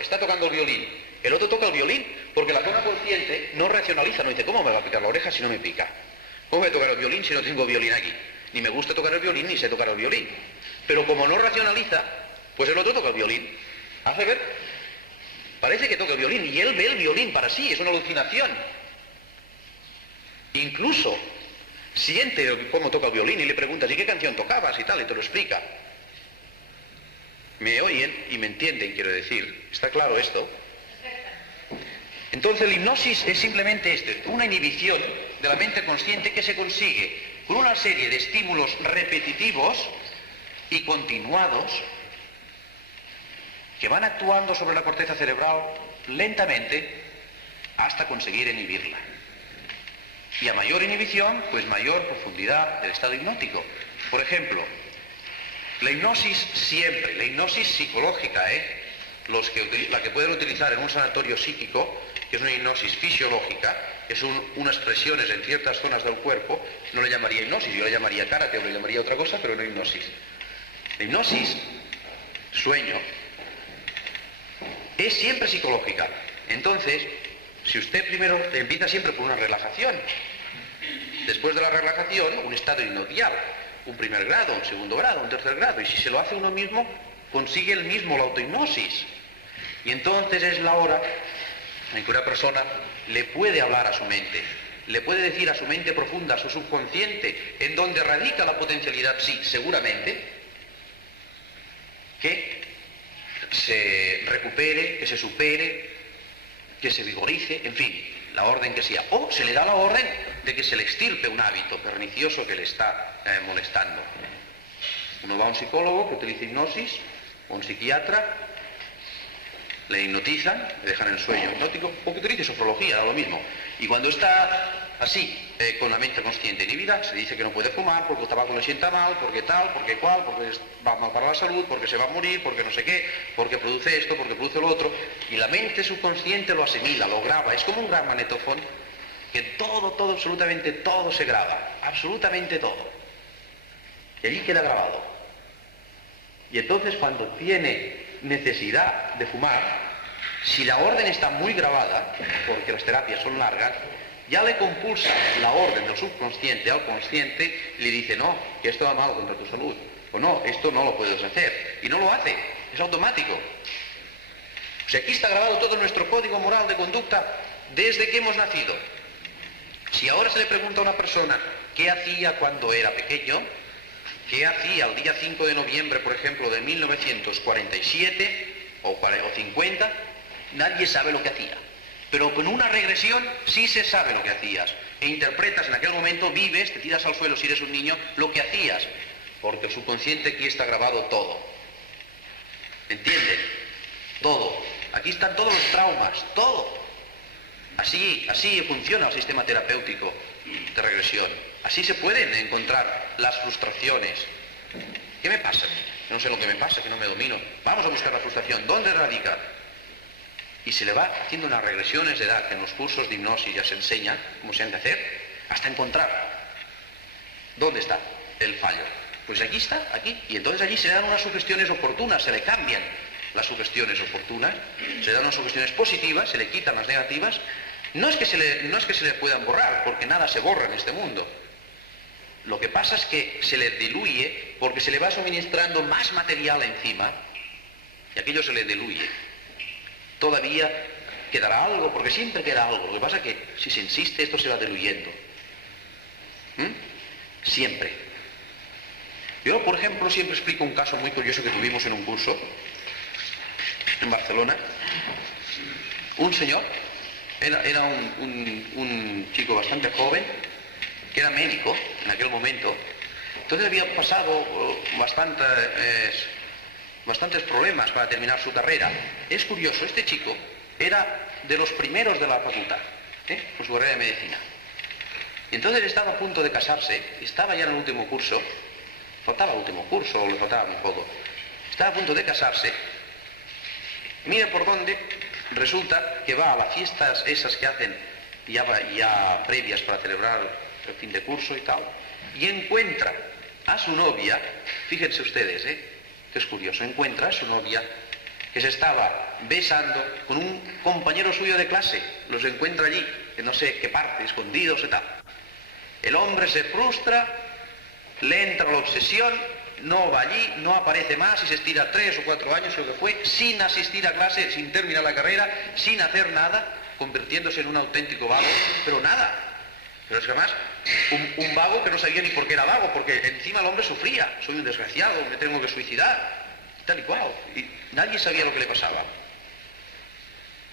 está tocando el violín. El otro toca el violín, porque la zona consciente no racionaliza, no dice, ¿cómo me va a picar la oreja si no me pica? ¿Cómo voy a tocar el violín si no tengo violín aquí? Ni me gusta tocar el violín, ni sé tocar el violín. Pero como no racionaliza, pues el otro toca el violín. ¿Hace ver? Parece que toca el violín, y él ve el violín para sí, es una alucinación. Incluso siente cómo toca el violín y le preguntas, ¿y qué canción tocabas? Y tal, y te lo explica. Me oyen y me entienden, quiero decir. ¿Está claro esto? Entonces la hipnosis es simplemente una inhibición de la mente consciente que se consigue con una serie de estímulos repetitivos y continuados que van actuando sobre la corteza cerebral lentamente hasta conseguir inhibirla. Y a mayor inhibición, pues mayor profundidad del estado hipnótico. Por ejemplo, la hipnosis siempre, la hipnosis psicológica, la que pueden utilizar en un sanatorio psíquico, que es una hipnosis fisiológica, que son unas presiones en ciertas zonas del cuerpo, no le llamaría hipnosis, yo le llamaría karate o le llamaría otra cosa, pero no hipnosis. La hipnosis, sueño, es siempre psicológica. Entonces, si usted primero empieza siempre por una relajación, después de la relajación, un estado hipnotial, un primer grado, un segundo grado, un tercer grado, y si se lo hace uno mismo, consigue él mismo la autohipnosis. Y entonces es la hora en que una persona le puede hablar a su mente, le puede decir a su mente profunda, a su subconsciente, en donde radica la potencialidad, sí, seguramente, que se recupere, que se supere, que se vigorice, en fin, la orden que sea. O se le da la orden de que se le extirpe un hábito pernicioso que le está molestando. Uno va a un psicólogo que utiliza hipnosis, o un psiquiatra, le hipnotizan, le dejan en sueño hipnótico, o que utilice sofrología, da lo mismo. Y cuando está así, con la mente consciente inhibida, se dice que no puede fumar, porque el tabaco le sienta mal, porque tal, porque cual, porque va mal para la salud, porque se va a morir, porque no sé qué, porque produce esto, porque produce lo otro, y la mente subconsciente lo asimila, lo graba, es como un gran magnetofón, que todo, absolutamente todo se graba, absolutamente todo. Y allí queda grabado. Y entonces cuando tiene necesidad de fumar, si la orden está muy grabada, porque las terapias son largas, ya le compulsa la orden del subconsciente al consciente y le dice, no, que esto va mal contra tu salud, o no, esto no lo puedes hacer, y no lo hace, es automático. O sea, aquí está grabado todo nuestro código moral de conducta desde que hemos nacido. Si ahora se le pregunta a una persona qué hacía cuando era pequeño, qué hacía el día 5 de noviembre, por ejemplo, de 1947 o 50, nadie sabe lo que hacía. Pero con una regresión sí se sabe lo que hacías. E interpretas en aquel momento, vives, te tiras al suelo si eres un niño, lo que hacías. Porque el subconsciente aquí está grabado todo. ¿Entienden? Todo. Aquí están todos los traumas, todo. Así funciona el sistema terapéutico de regresión. Así se pueden encontrar las frustraciones. ¿Qué me pasa? No sé lo que me pasa, que no me domino. Vamos a buscar la frustración. ¿Dónde radica? Y se le va haciendo unas regresiones de edad, que en los cursos de hipnosis ya se enseña cómo se han de hacer, hasta encontrar dónde está el fallo. Pues aquí está, aquí. Y entonces allí se le dan unas sugestiones oportunas, se le cambian las sugestiones oportunas, se le dan unas sugestiones positivas, se le quitan las negativas. No es que se le puedan borrar, porque nada se borra en este mundo. Lo que pasa es que se le diluye porque se le va suministrando más material encima y aquello se le diluye. Todavía quedará algo, porque siempre queda algo. Lo que pasa es que si se insiste esto se va diluyendo. Siempre. Yo, por ejemplo, siempre explico un caso muy curioso que tuvimos en un curso en Barcelona. Un señor, era un chico bastante joven, que era médico en aquel momento. Entonces había pasado bastantes problemas para terminar su carrera. Es curioso, este chico era de los primeros de la facultad, con su carrera de medicina. Y entonces estaba a punto de casarse, estaba ya en el último curso, faltaba el último curso, o le faltaba un poco. Estaba a punto de casarse. Mire por dónde resulta que va a las fiestas esas que hacen ya previas para celebrar el fin de curso y tal, y encuentra a su novia, fíjense ustedes, que es curioso, encuentra a su novia que se estaba besando con un compañero suyo de clase, los encuentra allí, en no sé qué parte, escondidos y tal. El hombre se frustra, le entra la obsesión, no va allí, no aparece más y se estira 3 o 4 años, lo que fue, sin asistir a clase, sin terminar la carrera, sin hacer nada, convirtiéndose en un auténtico vago, pero nada. Pero es que además, un vago que no sabía ni por qué era vago, porque encima el hombre sufría, soy un desgraciado, me tengo que suicidar, tal y cual. Y nadie sabía lo que le pasaba.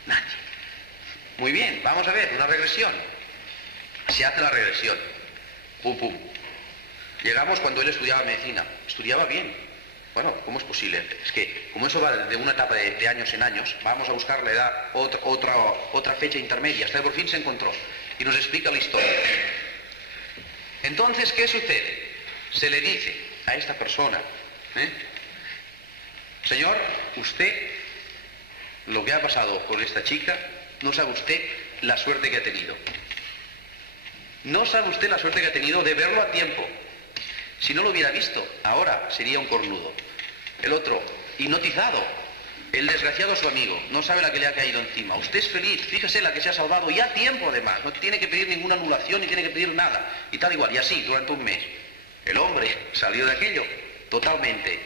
Nadie. Muy bien, vamos a ver, una regresión. Se hace la regresión. Pum, pum. Llegamos cuando él estudiaba medicina. Estudiaba bien. Bueno, ¿cómo es posible? Es que, como eso va de una etapa de años en años, vamos a buscar la edad, otra fecha intermedia, hasta que por fin se encontró. Y nos explica la historia. Entonces, ¿qué sucede? Se le dice a esta persona, señor, usted, lo que ha pasado con esta chica, no sabe usted la suerte que ha tenido. No sabe usted la suerte que ha tenido de verlo a tiempo. Si no lo hubiera visto, ahora sería un cornudo. El otro, hipnotizado. El desgraciado su amigo, no sabe la que le ha caído encima. Usted es feliz, fíjese la que se ha salvado, y a tiempo además. No tiene que pedir ninguna anulación, ni tiene que pedir nada. Y tal igual, y así, durante un mes. El hombre salió de aquello totalmente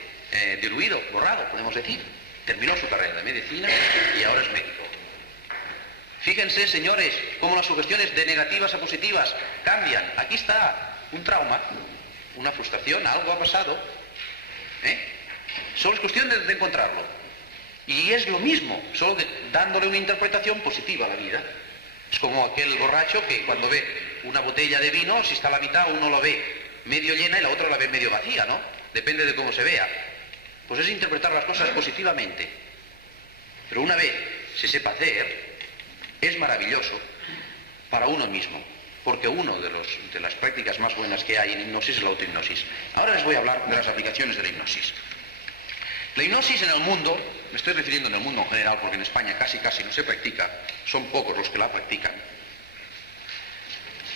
diluido, borrado, podemos decir. Terminó su carrera de medicina y ahora es médico. Fíjense, señores, cómo las sugestiones de negativas a positivas cambian. Aquí está un trauma, una frustración, algo ha pasado. Solo es cuestión de encontrarlo. Y es lo mismo, solo dándole una interpretación positiva a la vida. Es como aquel borracho que cuando ve una botella de vino, si está a la mitad, uno lo ve medio llena y la otra la ve medio vacía, ¿no? Depende de cómo se vea. Pues es interpretar las cosas positivamente. Pero una vez se sepa hacer, es maravilloso para uno mismo. Porque uno de las prácticas más buenas que hay en hipnosis es la autohipnosis. Ahora les voy a hablar de las aplicaciones de la hipnosis. La hipnosis en el mundo, me estoy refiriendo en el mundo en general, porque en España casi no se practica, son pocos los que la practican.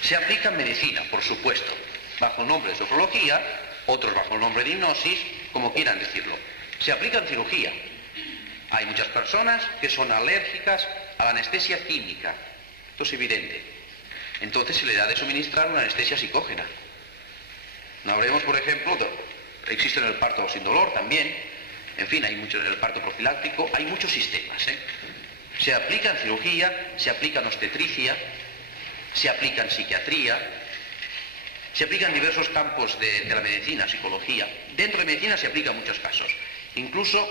Se aplica en medicina, por supuesto, bajo el nombre de sofrología, otros bajo el nombre de hipnosis, como quieran decirlo. Se aplica en cirugía. Hay muchas personas que son alérgicas a la anestesia química. Esto es evidente. Entonces se le da de suministrar una anestesia psicógena. No hablemos, por ejemplo, existe en el parto sin dolor también. En fin, hay muchos en el parto profiláctico, hay muchos sistemas. Se aplica en cirugía, se aplica en obstetricia, se aplica en psiquiatría, se aplica en diversos campos de la medicina, psicología. Dentro de medicina se aplica en muchos casos. Incluso,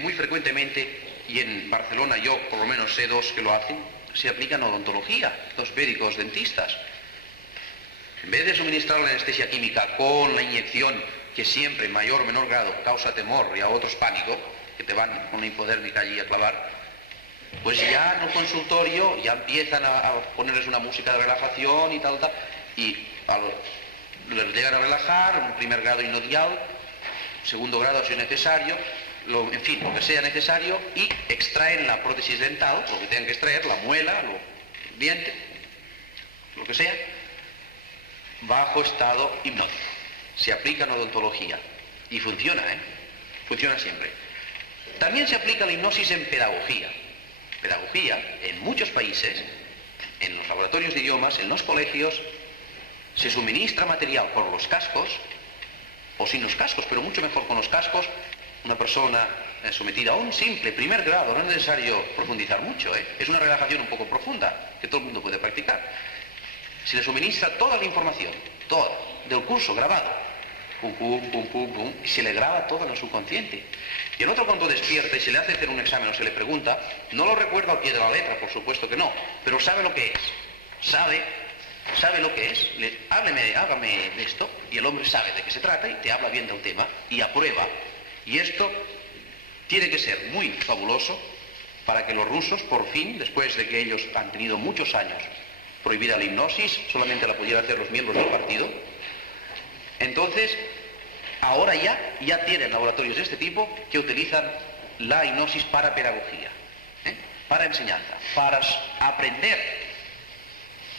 muy frecuentemente, y en Barcelona yo por lo menos sé 2 que lo hacen, se aplica en odontología, 2 médicos dentistas. En vez de suministrar la anestesia química con la inyección que siempre en mayor o menor grado causa temor y a otros pánico, que te van con una hipodérmica allí a clavar, pues ya en el consultorio ya empiezan a ponerles una música de relajación y tal, y les llegan a relajar, un primer grado inodial, segundo grado si es necesario, en fin, lo que sea necesario, y extraen la prótesis dental, lo que tengan que extraer, la muela, el diente, lo que sea, bajo estado hipnótico. Se aplica en odontología y funciona, funciona siempre. También se aplica la hipnosis en pedagogía. Pedagogía, en muchos países, en los laboratorios de idiomas, en los colegios, se suministra material por los cascos, o sin los cascos, pero mucho mejor con los cascos, una persona sometida a un simple primer grado, no es necesario profundizar mucho, es una relajación un poco profunda, que todo el mundo puede practicar. Se le suministra toda la información, toda, del curso grabado, pum, pum, pum, pum, pum, y se le graba todo en el subconsciente. Y el otro cuando despierta y se le hace hacer un examen o se le pregunta, no lo recuerda al pie de la letra, por supuesto que no, pero sabe lo que es, sabe lo que es, hágame de esto, y el hombre sabe de qué se trata y te habla bien del tema y aprueba. Y esto tiene que ser muy fabuloso para que los rusos, por fin, después de que ellos han tenido muchos años prohibida la hipnosis, solamente la pudieran hacer los miembros del partido, entonces ahora ya tienen laboratorios de este tipo que utilizan la hipnosis para pedagogía, para enseñanza, para aprender.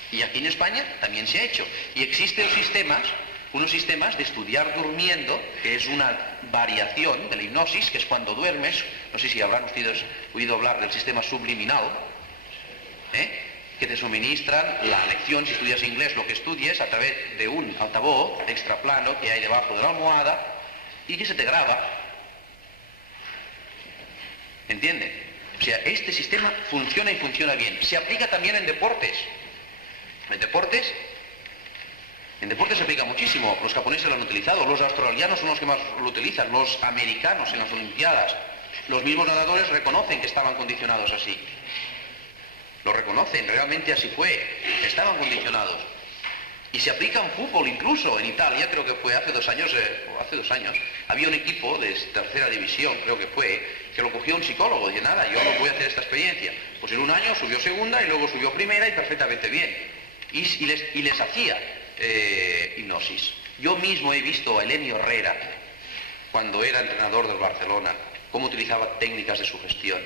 Y aquí en España también se ha hecho. Y existen unos sistemas de estudiar durmiendo, que es una variación de la hipnosis, que es cuando duermes. No sé si habrán ustedes oído hablar del sistema subliminal, que te suministran la lección, si estudias inglés, lo que estudies, a través de un altavoz extraplano que hay debajo de la almohada y que se te graba. ¿Entienden? O sea, este sistema funciona y funciona bien. Se aplica también en deportes. En deportes se aplica muchísimo. Los japoneses lo han utilizado, los australianos son los que más lo utilizan, los americanos en las Olimpiadas. Los mismos nadadores reconocen que estaban condicionados así. Lo reconocen, realmente así fue, estaban condicionados. Y se aplica en fútbol incluso, en Italia, creo que fue hace 2 años, había un equipo de 3ª división, creo que fue, que lo cogió un psicólogo, y nada, yo no voy a hacer esta experiencia. Pues en un año subió 2ª y luego subió 1ª y perfectamente bien. Y les hacía hipnosis. Yo mismo he visto a Elenio Herrera, cuando era entrenador del Barcelona, cómo utilizaba técnicas de sugestión.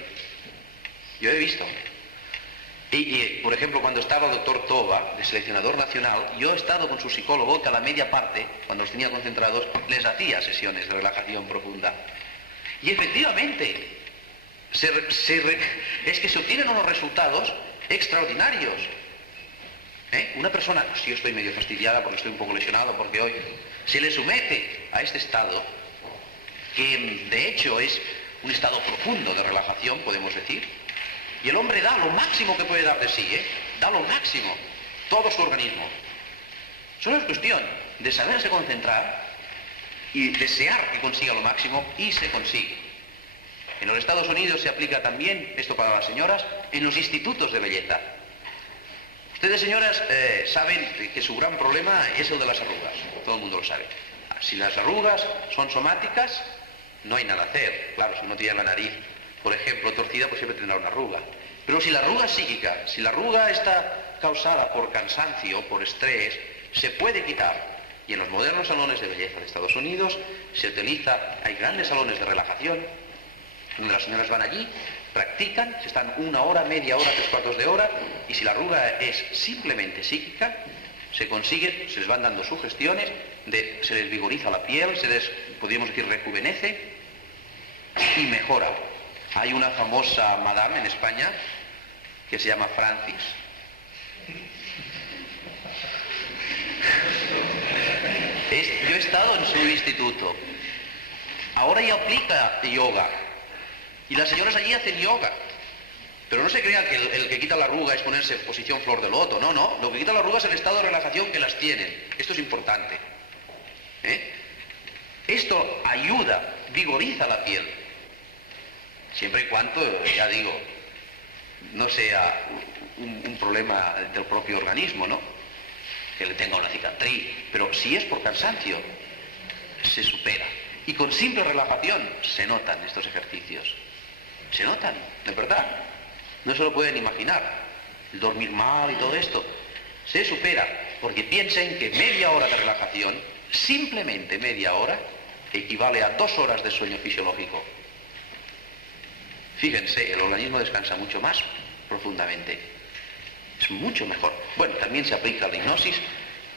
Yo he visto. Y, por ejemplo, cuando estaba el doctor Toba, de seleccionador nacional, yo he estado con su psicólogo que a la media parte, cuando los tenía concentrados, les hacía sesiones de relajación profunda. Y efectivamente, es que se obtienen unos resultados extraordinarios. Una persona, si yo estoy medio fastidiada porque estoy un poco lesionado, porque hoy se le somete a este estado, que de hecho es un estado profundo de relajación, podemos decir, y el hombre da lo máximo que puede dar de sí, da lo máximo, todo su organismo. Solo es cuestión de saberse concentrar y desear que consiga lo máximo, y se consigue. En los Estados Unidos se aplica también, esto para las señoras, en los institutos de belleza. Ustedes, señoras, saben que su gran problema es el de las arrugas, todo el mundo lo sabe. Si las arrugas son somáticas, no hay nada a hacer. Claro, si uno tiene la nariz, por ejemplo, torcida, pues siempre tendrá una arruga. Pero si la arruga es psíquica, si la arruga está causada por cansancio, por estrés, se puede quitar. Y en los modernos salones de belleza de Estados Unidos se utiliza, hay grandes salones de relajación, donde las señoras van allí, practican, se están 1 hora, media hora, 3/4 de hora, y si la arruga es simplemente psíquica, se consigue, se les van dando sugestiones, se les vigoriza la piel, podríamos decir, rejuvenece y mejora. Hay una famosa madame en España que se llama Francis. Yo he estado en su instituto. Ahora ya aplica yoga. Y las señoras allí hacen yoga. Pero no se crean que el que quita la arruga es ponerse en posición flor de loto, no, no. Lo que quita la arruga es el estado de relajación que las tienen. Esto es importante. Esto ayuda, vigoriza la piel. Siempre y cuando, ya digo, no sea un problema del propio organismo, ¿no? Que le tenga una cicatriz. Pero si es por cansancio, se supera. Y con simple relajación se notan estos ejercicios. Se notan, de verdad. No se lo pueden imaginar. El dormir mal y todo esto se supera, porque piensen que media hora de relajación, simplemente media hora, equivale a 2 horas de sueño fisiológico. Fíjense, el organismo descansa mucho más profundamente. Es mucho mejor. Bueno, también se aplica la hipnosis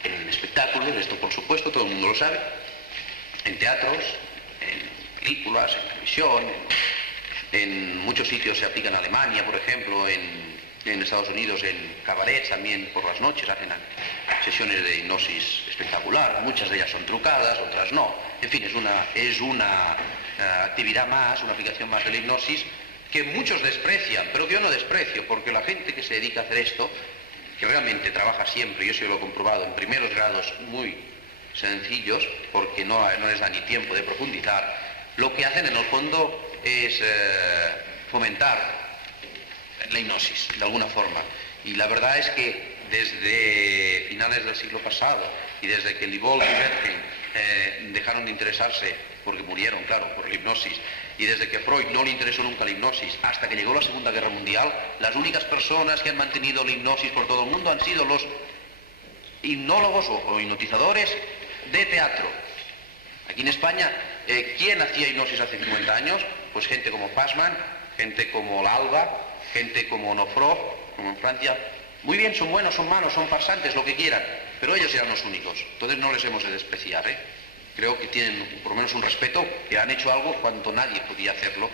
en espectáculos, esto por supuesto, todo el mundo lo sabe, en teatros, en películas, en televisión, en muchos sitios se aplica en Alemania, por ejemplo, en Estados Unidos, en cabarets también por las noches hacen sesiones de hipnosis espectacular, muchas de ellas son trucadas, otras no. En fin, es una actividad más, una aplicación más de la hipnosis que muchos desprecian, pero que yo no desprecio, porque la gente que se dedica a hacer esto, que realmente trabaja siempre, yo eso lo he comprobado, en primeros grados muy sencillos, porque no les da ni tiempo de profundizar, lo que hacen en el fondo es fomentar la hipnosis, de alguna forma. Y la verdad es que desde finales del siglo pasado y desde que Liebowitz y Wertheim dejaron de interesarse, porque murieron, claro, por la hipnosis, y desde que Freud no le interesó nunca la hipnosis, hasta que llegó la Segunda Guerra Mundial, las únicas personas que han mantenido la hipnosis por todo el mundo han sido los hipnólogos o hipnotizadores de teatro. Aquí en España, ¿quién hacía hipnosis hace 50 años? Pues gente como Passman, gente como L'Alba, gente como Onofre, como en Francia. Muy bien, son buenos, son malos, son farsantes, lo que quieran, pero ellos eran los únicos. Entonces no les hemos de despreciar, Creo que tienen por lo menos un respeto, que han hecho algo cuando nadie podía hacerlo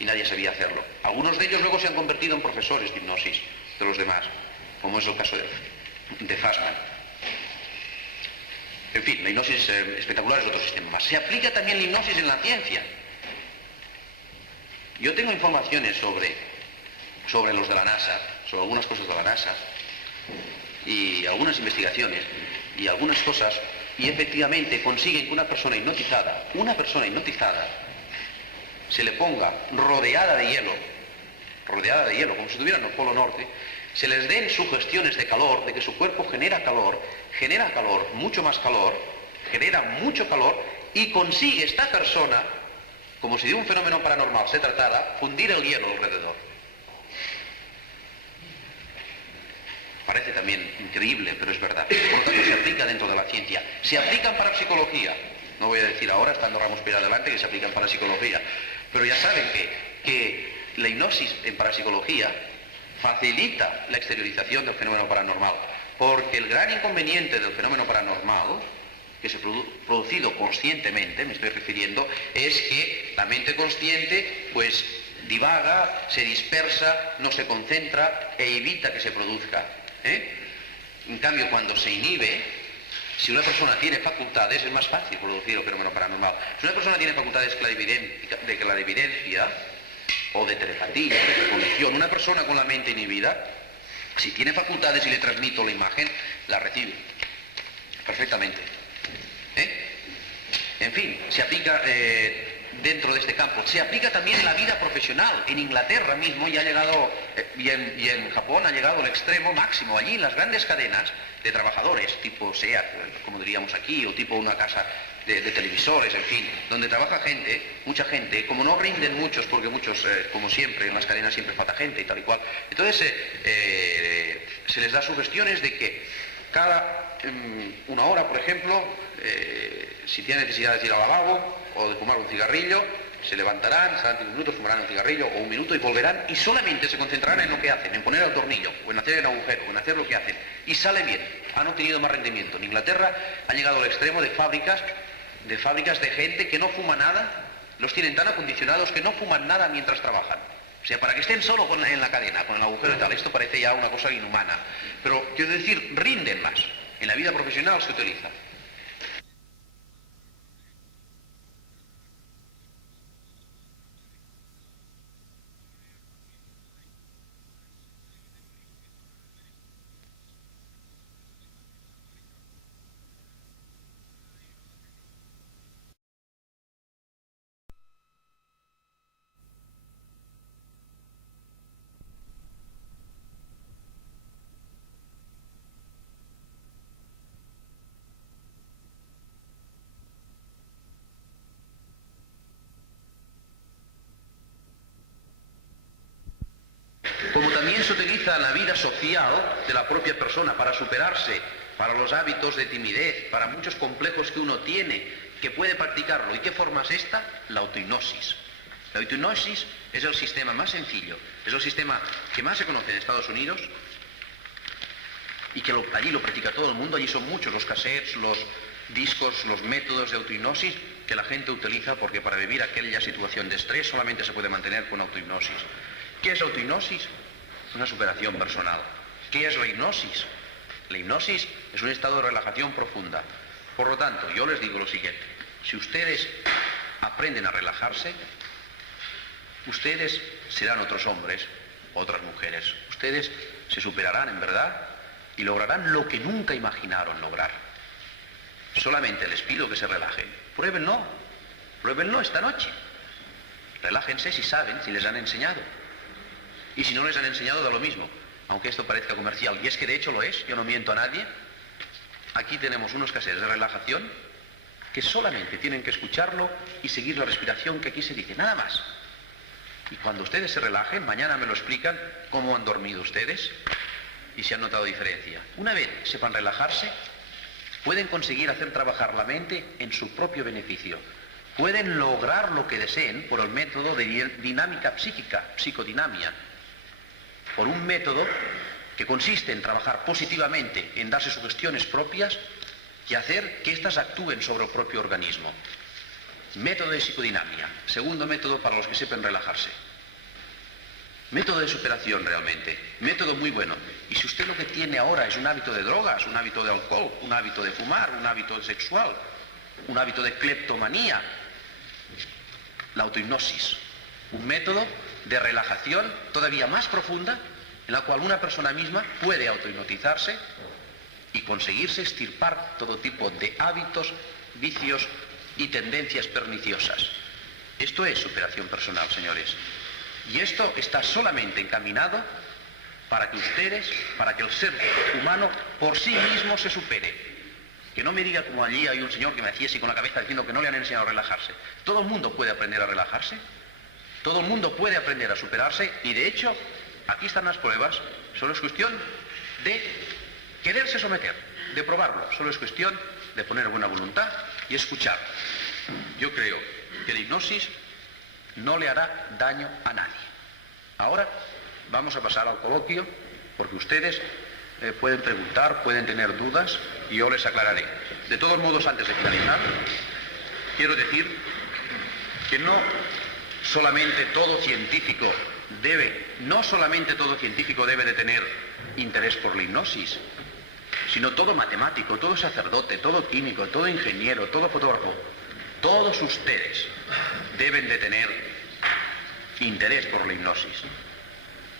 y nadie sabía hacerlo. Algunos de ellos luego se han convertido en profesores de hipnosis de los demás, como es el caso de Fassman. En fin, la hipnosis espectacular es otro sistema más. Se aplica también la hipnosis en la ciencia. Yo tengo informaciones sobre los de la NASA, sobre algunas cosas de la NASA, y algunas investigaciones, y algunas cosas, y efectivamente consiguen que una persona hipnotizada, se le ponga rodeada de hielo, como si estuviera en el Polo Norte, se les den sugestiones de calor, de que su cuerpo genera calor, mucho más calor, genera mucho calor, y consigue esta persona, como si de un fenómeno paranormal se tratara, fundir el hielo alrededor. Parece también increíble, pero es verdad. Por lo tanto, se aplica dentro de la ciencia. Se aplica en parapsicología. No voy a decir ahora, estando Ramos Pérez adelante, que se aplica en parapsicología. Pero ya saben que la hipnosis en parapsicología facilita la exteriorización del fenómeno paranormal. Porque el gran inconveniente del fenómeno paranormal, que se ha producido conscientemente, me estoy refiriendo, es que la mente consciente, pues, divaga, se dispersa, no se concentra e evita que se produzca. En cambio, cuando se inhibe, si una persona tiene facultades, es más fácil producir el fenómeno paranormal. Si una persona tiene facultades de clarividencia o de telepatía, de premonición, una persona con la mente inhibida, si tiene facultades y le transmito la imagen, la recibe perfectamente. En fin, se aplica dentro de este campo. Se aplica también en la vida profesional. En Inglaterra mismo ya ha llegado, y en Japón ha llegado al extremo máximo. Allí en las grandes cadenas de trabajadores, tipo SEAT, como diríamos aquí, o tipo una casa de televisores, en fin, donde trabaja gente, mucha gente, como no rinden muchos, porque muchos, como siempre, en las cadenas siempre falta gente y tal y cual, entonces se les da sugestiones de que cada una hora, por ejemplo, si tiene necesidad de ir al lavabo o de fumar un cigarrillo, se levantarán, estarán 5 minutos, fumarán un cigarrillo o 1 minuto y volverán, y solamente se concentrarán en lo que hacen, en poner el tornillo, o en hacer el agujero, o en hacer lo que hacen, y sale bien. Han obtenido más rendimiento. En Inglaterra ha llegado al extremo de fábricas de gente que no fuma nada, los tienen tan acondicionados que no fuman nada mientras trabajan. O sea, para que estén solo en la cadena, con el agujero y tal, esto parece ya una cosa inhumana. Pero, quiero decir, rinden más. En la vida profesional se utiliza. utiliza la vida social de la propia persona para superarse, para los hábitos de timidez, para muchos complejos que uno tiene, que puede practicarlo. ¿Y qué forma es esta? La autohipnosis. La autohipnosis es el sistema más sencillo, es el sistema que más se conoce en Estados Unidos y que allí lo practica todo el mundo. Allí son muchos los cassettes, los discos, los métodos de autohipnosis que la gente utiliza, porque para vivir aquella situación de estrés solamente se puede mantener con autohipnosis. ¿Qué es autohipnosis? Una superación personal. ¿Qué es la hipnosis? La hipnosis es un estado de relajación profunda. Por lo tanto, yo les digo lo siguiente: si ustedes aprenden a relajarse, ustedes serán otros hombres, otras mujeres. Ustedes se superarán en verdad y lograrán lo que nunca imaginaron lograr. Solamente les pido que se relajen. Pruébenlo esta noche. Relájense si saben, si les han enseñado. Y si no les han enseñado, da lo mismo, aunque esto parezca comercial. Y es que de hecho lo es, yo no miento a nadie. Aquí tenemos unos cassettes de relajación que solamente tienen que escucharlo y seguir la respiración que aquí se dice, nada más. Y cuando ustedes se relajen, mañana me lo explican cómo han dormido ustedes y si han notado diferencia. Una vez sepan relajarse, pueden conseguir hacer trabajar la mente en su propio beneficio. Pueden lograr lo que deseen por el método de dinámica psíquica, psicodinamia, por un método que consiste en trabajar positivamente, en darse sugestiones propias y hacer que éstas actúen sobre el propio organismo. Método de psicodinamia, segundo método para los que sepan relajarse. Método de superación realmente, método muy bueno. Y si usted lo que tiene ahora es un hábito de drogas, un hábito de alcohol, un hábito de fumar, un hábito sexual, un hábito de cleptomanía, la autohipnosis, un método de relajación todavía más profunda, en la cual una persona misma puede autohipnotizarse y conseguirse extirpar todo tipo de hábitos, vicios y tendencias perniciosas. Esto es superación personal, señores. Y esto está solamente encaminado para que ustedes, para que el ser humano por sí mismo se supere. Que no me diga como allí hay un señor que me hacía así con la cabeza diciendo que no le han enseñado a relajarse. Todo el mundo puede aprender a relajarse, todo el mundo puede aprender a superarse y de hecho, aquí están las pruebas, solo es cuestión de quererse someter, de probarlo, solo es cuestión de poner buena voluntad y escuchar. Yo creo que la hipnosis no le hará daño a nadie. Ahora vamos a pasar al coloquio, porque ustedes pueden preguntar, pueden tener dudas y yo les aclararé. De todos modos, antes de finalizar, quiero decir que no solamente todo científico debe de tener interés por la hipnosis, sino todo matemático, todo sacerdote, todo químico, todo ingeniero, todo fotógrafo, todos ustedes deben de tener interés por la hipnosis,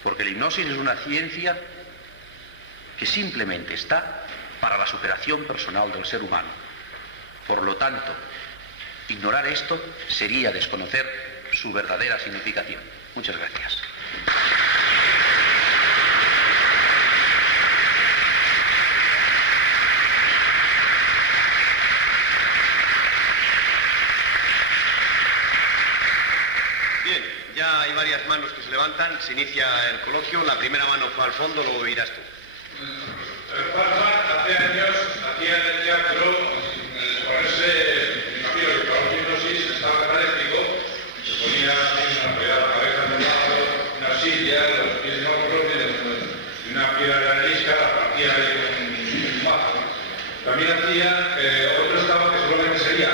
porque la hipnosis es una ciencia que simplemente está para la superación personal del ser humano. Por lo tanto, ignorar esto sería desconocer su verdadera significación. Muchas gracias. Bien, ya hay varias manos que se levantan, se inicia el coloquio, la primera mano fue al fondo, lo oirás tú. Hace años hacía en el teatro ponerse, me imagino que para la hipnosis estaba paralítico, se ponía apoyar la cabeza en un lado, una silla, los pies en hombros y una piedra de la arenisca, la partía en un mazo. También hacía otro estado que solamente sería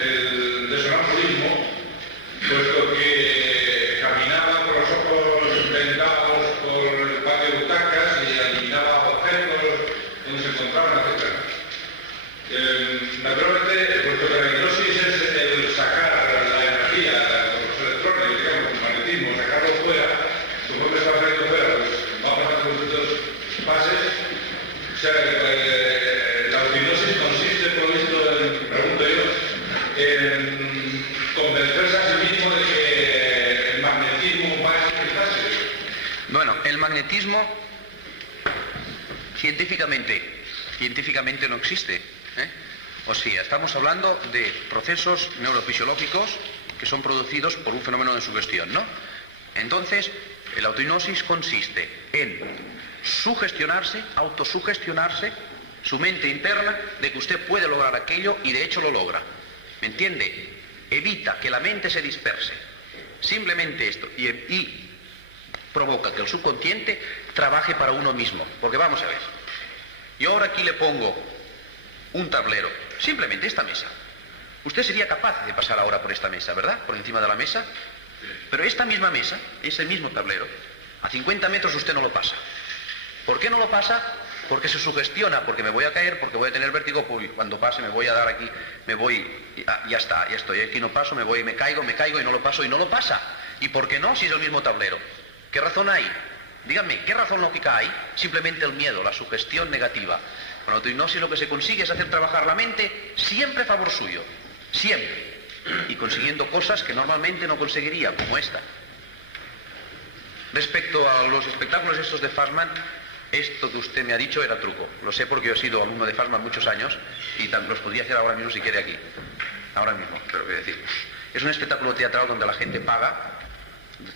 el de sonambulismo, puesto que caminaba con los ojos vendados por el patio de butacas y eliminaba objetos donde se encontraban, etc. Naturalmente, puesto que la hipnosis es el sacar la energía, los electrones, digamos, el magnetismo, sacarlo fuera, conforme está saliendo fuera, pues va pasando por distintas fases. O sea, la hipnosis consiste, por lo visto, pregunto yo, en convencerse a sí mismo de que el magnetismo va a expresarse. Bueno, el magnetismo científicamente no existe. O sea, estamos hablando de procesos neurofisiológicos que son producidos por un fenómeno de sugestión, ¿no? Entonces, La autohipnosis consiste en sugestionarse, autosugestionarse, su mente interna, de que usted puede lograr aquello y de hecho lo logra. ¿Me entiende? Evita que la mente se disperse. Simplemente esto. Y provoca que el subconsciente trabaje para uno mismo. Porque vamos a ver. Yo ahora aquí le pongo un tablero. Simplemente esta mesa. Usted sería capaz de pasar ahora por esta mesa, ¿verdad? Por encima de la mesa. Pero esta misma mesa, ese mismo tablero, a 50 metros usted no lo pasa. ¿Por qué no lo pasa? Porque se sugestiona, porque me voy a caer, porque voy a tener vértigo, pues cuando pase me voy a dar aquí, me voy, ya está, ya estoy, aquí no paso, me voy, me caigo y no lo paso y no lo pasa. ¿Y por qué no? Si es el mismo tablero. ¿Qué razón hay? Díganme, ¿qué razón lógica hay? Simplemente el miedo, la sugestión negativa. Con la autohipnosis lo que se consigue es hacer trabajar la mente siempre a favor suyo, siempre. Y consiguiendo cosas que normalmente no conseguiría, como esta. Respecto a los espectáculos estos de Fassmann, esto que usted me ha dicho era truco. Lo sé porque yo he sido alumno de Fassmann muchos años y los podría hacer ahora mismo si quiere aquí. Ahora mismo, pero quiero decir. Es un espectáculo teatral donde la gente paga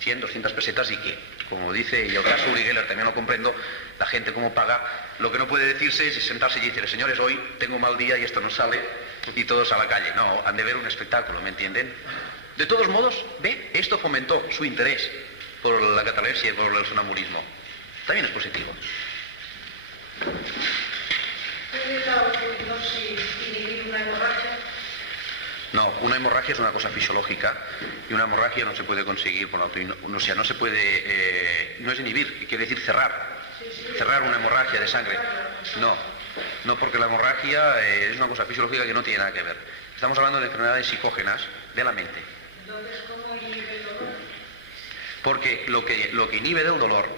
100, 200 pesetas y que, como dice, y el caso Uri Geller también lo comprendo, la gente como paga, lo que no puede decirse es sentarse y decir, señores, hoy tengo un mal día y esto no sale y todos a la calle. No, han de ver un espectáculo, ¿me entienden? De todos modos, ve, esto fomentó su interés por la catalepsia y por el sonambulismo. También es positivo. ¿Puede la autohipnosis inhibir una hemorragia? No, una hemorragia es una cosa fisiológica y una hemorragia no se puede conseguir por la autohipnosis. O sea, no se puede, no es inhibir, quiere decir cerrar. Cerrar una hemorragia de sangre. No, porque la hemorragia es una cosa fisiológica que no tiene nada que ver. Estamos hablando de enfermedades psicógenas de la mente. Entonces, ¿cómo inhibe el dolor? Porque lo que inhibe del dolor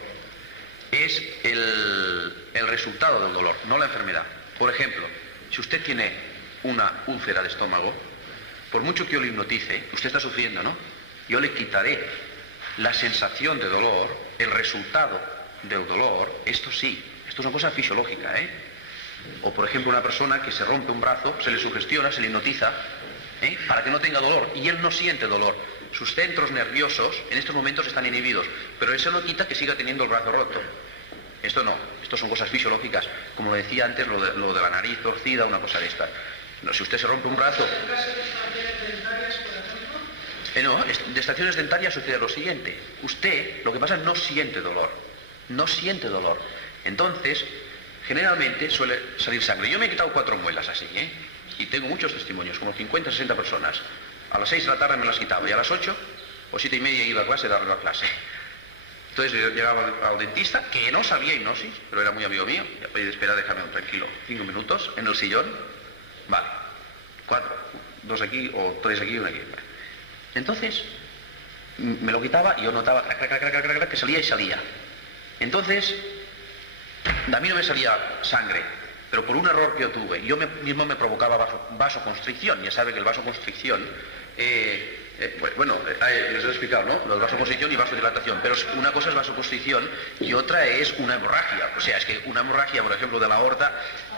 es el resultado del dolor, no la enfermedad. Por ejemplo, si usted tiene una úlcera de estómago, por mucho que yo le hipnotice, usted está sufriendo, ¿no? Yo le quitaré la sensación de dolor, el resultado del dolor, esto sí, esto es una cosa fisiológica, ¿eh? O por ejemplo una persona que se rompe un brazo, se le sugestiona, se le hipnotiza, para que no tenga dolor, y él no siente dolor. Sus centros nerviosos en estos momentos están inhibidos, pero eso no quita que siga teniendo el brazo roto. Esto no, esto son cosas fisiológicas, como lo decía antes, lo de la nariz torcida, una cosa de estas. No, si usted se rompe un brazo... ¿En caso de estaciones dentarias, por ejemplo? No, de estaciones dentarias sucede lo siguiente. Usted, lo que pasa es no siente dolor. No siente dolor. Entonces, generalmente suele salir sangre. Yo me he quitado 4 muelas así, ¿eh? Y tengo muchos testimonios, como 50, 60 personas. A las 6 de la tarde me las quitaba y a las 8 o 7 y media iba a clase, darle la clase. Entonces yo llegaba al dentista, que no sabía hipnosis, pero era muy amigo mío. Ya podía esperar, déjame tranquilo, 5 minutos en el sillón. Vale, 4, 2 aquí o 3 aquí y 1 aquí. Entonces me lo quitaba y yo notaba que salía y salía. Entonces a mí no me salía sangre, pero por un error que yo tuve, yo mismo me provocaba vasoconstricción. Ya sabe que el vasoconstricción, les he explicado, ¿no? Lo de vasoconstricción y vasodilatación, pero una cosa es vasoconstricción y otra es una hemorragia. O sea, es que una hemorragia, por ejemplo, de la aorta,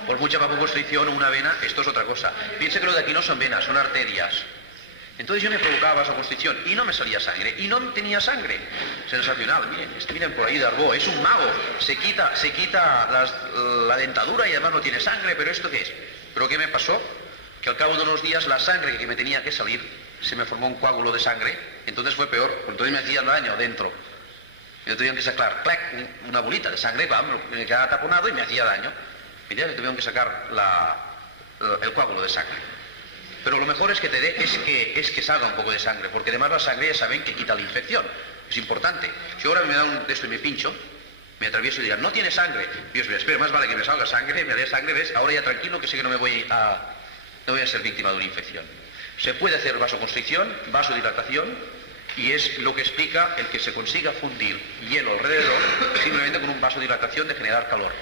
por mucha vasoconstricción o una vena, esto es otra cosa. Piense que lo de aquí no son venas, son arterias. Entonces yo me provocaba vasoconstricción y no me salía sangre, y no tenía sangre. Sensacional, miren por ahí Darbo, es un mago, se quita la dentadura y además no tiene sangre, pero ¿esto qué es? ¿Pero qué me pasó? Que al cabo de unos días la sangre que me tenía que salir, se me formó un coágulo de sangre, entonces fue peor, entonces me hacía daño dentro. Me tuvieron que sacar, una bolita de sangre, me quedaba taponado y me hacía daño. Me tuvieron que sacar el coágulo de sangre. Pero lo mejor es que es que salga un poco de sangre, porque además la sangre ya saben que quita la infección. Es importante. Si ahora me da un de esto y me pincho, me atravieso y dirán, no tiene sangre. Y yo espero, más vale que me salga sangre, me dé sangre, ¿ves? Ahora ya tranquilo, que sé que no voy a ser víctima de una infección. Se puede hacer vasoconstricción, vasodilatación, y es lo que explica el que se consiga fundir hielo alrededor simplemente con un vasodilatación de generar calor.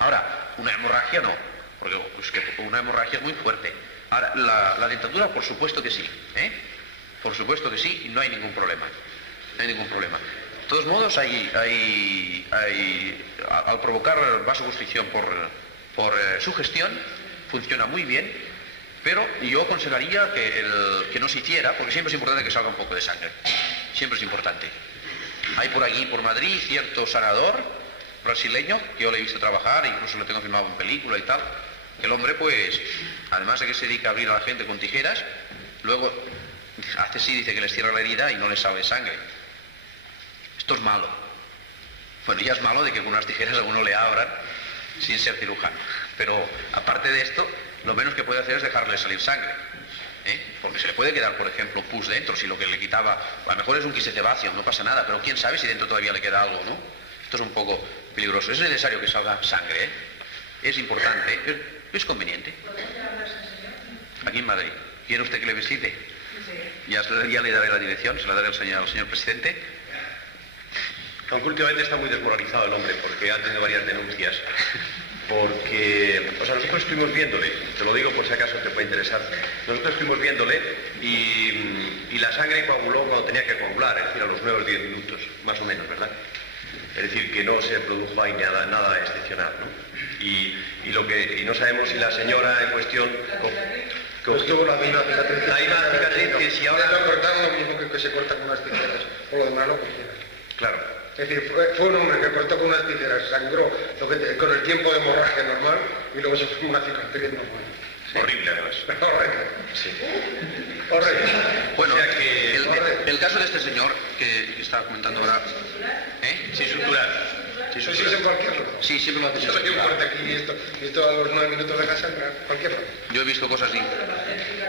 Ahora, una hemorragia no, porque una hemorragia es muy fuerte. Ahora, la dentadura, por supuesto que sí, ¿eh? Por supuesto que sí, y no hay ningún problema. No hay ningún problema. De todos modos, al provocar vasoconstricción por sugestión, funciona muy bien, pero yo aconsejaría que no se hiciera, porque siempre es importante que salga un poco de sangre. Siempre es importante. Hay por aquí, por Madrid, cierto sanador brasileño, que yo le he visto trabajar, incluso lo tengo filmado en película y tal, que el hombre, pues, además de que se dedica a abrir a la gente con tijeras, luego hace así, dice que les cierra la herida y no les sale sangre. Esto es malo. Bueno, ya es malo de que con unas tijeras a uno le abran sin ser cirujano. Pero aparte de esto, lo menos que puede hacer es dejarle salir sangre. Porque se le puede quedar, por ejemplo, pus dentro, si lo que le quitaba, a lo mejor es un quisecebáceo, no pasa nada, pero quién sabe si dentro todavía le queda algo, ¿no? Esto es un poco peligroso. Es necesario que salga sangre, es importante, es conveniente. Aquí en Madrid. ¿Quiere usted que le visite? Ya le daré la dirección, se la daré al señor presidente. Aunque últimamente está muy desmoralizado el hombre, porque ha tenido varias denuncias. Porque, o sea, nosotros estuvimos viéndole, te lo digo por si acaso te puede interesar, nosotros estuvimos viéndole y la sangre coaguló cuando tenía que coagular, es decir, a los 9 o 10 minutos, más o menos, ¿verdad? Es decir, que no se produjo ahí nada excepcional, ¿no? Y no sabemos si la señora en cuestión... Pues tuvo la misma cicatriz. La misma cicatriz que si ahora... Lo cortaron lo mismo que se corta con unas tijeras, por lo demás lo que quieras. Claro. Es decir, fue un hombre que cortó con unas tijeras, sangró con el tiempo de hemorragia normal y luego se fue una cicatriz normal. Sí. Horrible, además. Horrible. Sí. Horrible. Bueno, O sea que... el caso de este señor que estaba comentando ahora... Sin suturar. Eso sí es en cualquier lado. Sí, siempre lo hace sin Yo me suturar. corte aquí y esto a los 9 minutos de casa, cualquier lado. Yo he visto cosas así.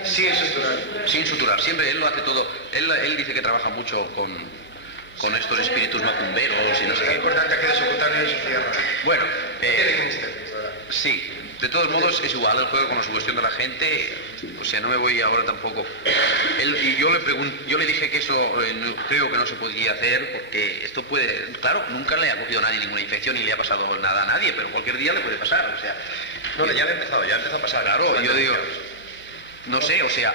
Sin suturar. Sin suturar, siempre él lo hace todo. Él dice que trabaja mucho con estos espíritus macumberos y no sé Es qué. importante que de su cutáneo y se cierra. Bueno, Tiene misterios, ¿verdad? sí, de todos modos es igual el juego con la sugestión de la gente, o sea, no me voy ahora tampoco. Yo le dije que eso creo que no se podía hacer porque esto puede, claro, nunca le ha cogido a nadie ninguna infección ni le ha pasado nada a nadie, pero cualquier día le puede pasar, o sea. No, ya ha empezado a pasar. Claro, yo digo, no sé, o sea,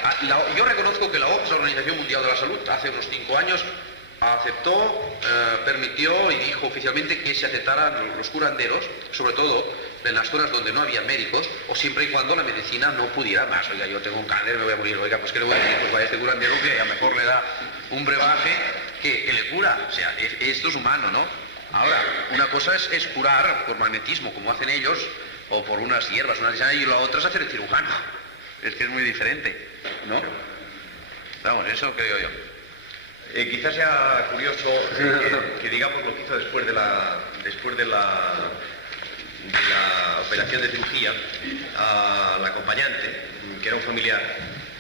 yo reconozco que la OMS, la Organización Mundial de la Salud, hace unos 5 años aceptó, permitió y dijo oficialmente que se aceptaran los curanderos, sobre todo en las zonas donde no había médicos, o siempre y cuando la medicina no pudiera más. Oiga, yo tengo un cáncer, me voy a morir, oiga, pues ¿qué le voy a decir? Pues vaya este curandero que a lo mejor le da un brebaje que le cura. O sea, esto es humano, ¿no? Ahora, una cosa es curar por magnetismo, como hacen ellos, o por unas hierbas, y la otra es hacer el cirujano. Es que es muy diferente, ¿no? Vamos, eso creo yo. Quizás sea curioso que digamos lo que hizo después de la operación de cirugía a la acompañante, que era un familiar.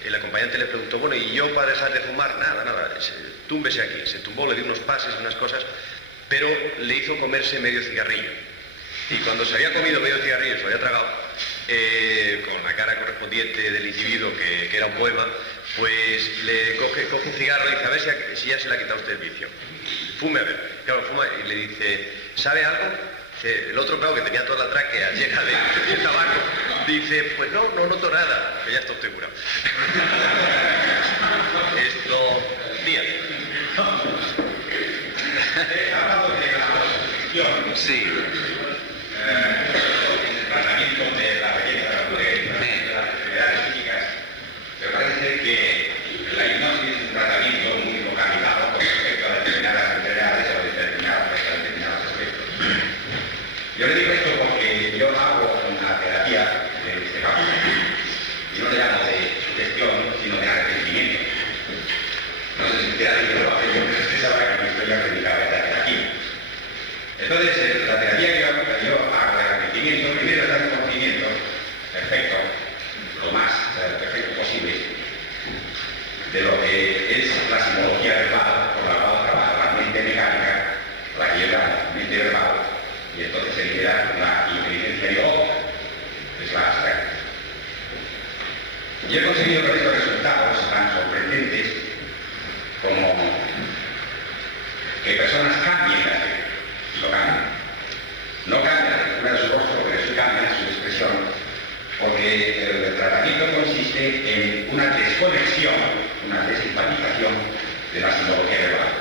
El acompañante le preguntó, bueno, ¿y yo para dejar de fumar? Nada, túmbese aquí. Se tumbó, le dio unos pases, unas cosas, pero le hizo comerse medio cigarrillo. Y cuando se había comido medio cigarrillo, se lo había tragado, con la cara correspondiente del individuo, que era un poema, pues le coge un cigarro y dice, a ver si ya se le ha quitado usted el vicio. Fume a ver. Claro, fuma y le dice, ¿sabe algo? El otro, claro, que tenía toda la tráquea llena de tabaco, dice, pues no noto nada, que ya está usted curado. Esto, Díaz. Sí. El tratamiento de la belleza, de las enfermedades físicas, me parece que la hipnosis es un tratamiento muy localizado con respecto a determinadas enfermedades o determinados aspectos. Yo le digo esto porque yo hago una terapia de este campo, y no le llamo de sugestión, sino de arrepentimiento. No sé si usted ha dicho lo hace yo, pero usted sabrá que no estoy acreditado a estar aquí. Entonces, la terapia que yo hago de arrepentimiento, primero es dar un conocimiento perfecto, lo más perfecto posible, de lo que es la simbología verbal, por la cual trabaja la mente mecánica, la que lleva la mente verbal, y entonces se libera la inteligencia biológica, que es la abstracta. Y he conseguido con estos resultados tan sorprendentes como que personas cambien la fe, y lo cambian. No cambia la textura de su rostro, pero sí cambia su expresión, porque el tratamiento consiste en una desconexión, una desimpatización de la simbología verbal.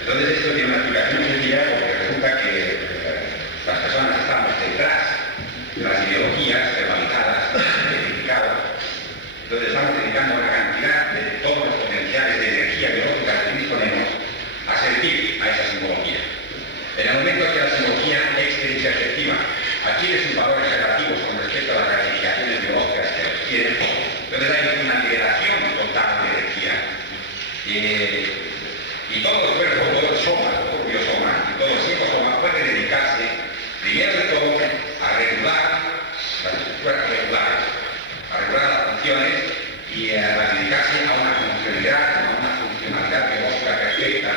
Entonces esto tiene una explicación sencilla porque resulta que las personas estamos detrás de las ideologías verbalizadas, identificadas. Entonces estamos dedicando una cantidad de todos los potenciales de energía biológica que disponemos a ser y todo el cuerpo, todo el soma, el propio soma, y todo el psicosoma puede dedicarse, primero de todo, a regular las estructuras regulares, a regular las funciones y a dedicarse a una funcionalidad biológica perfecta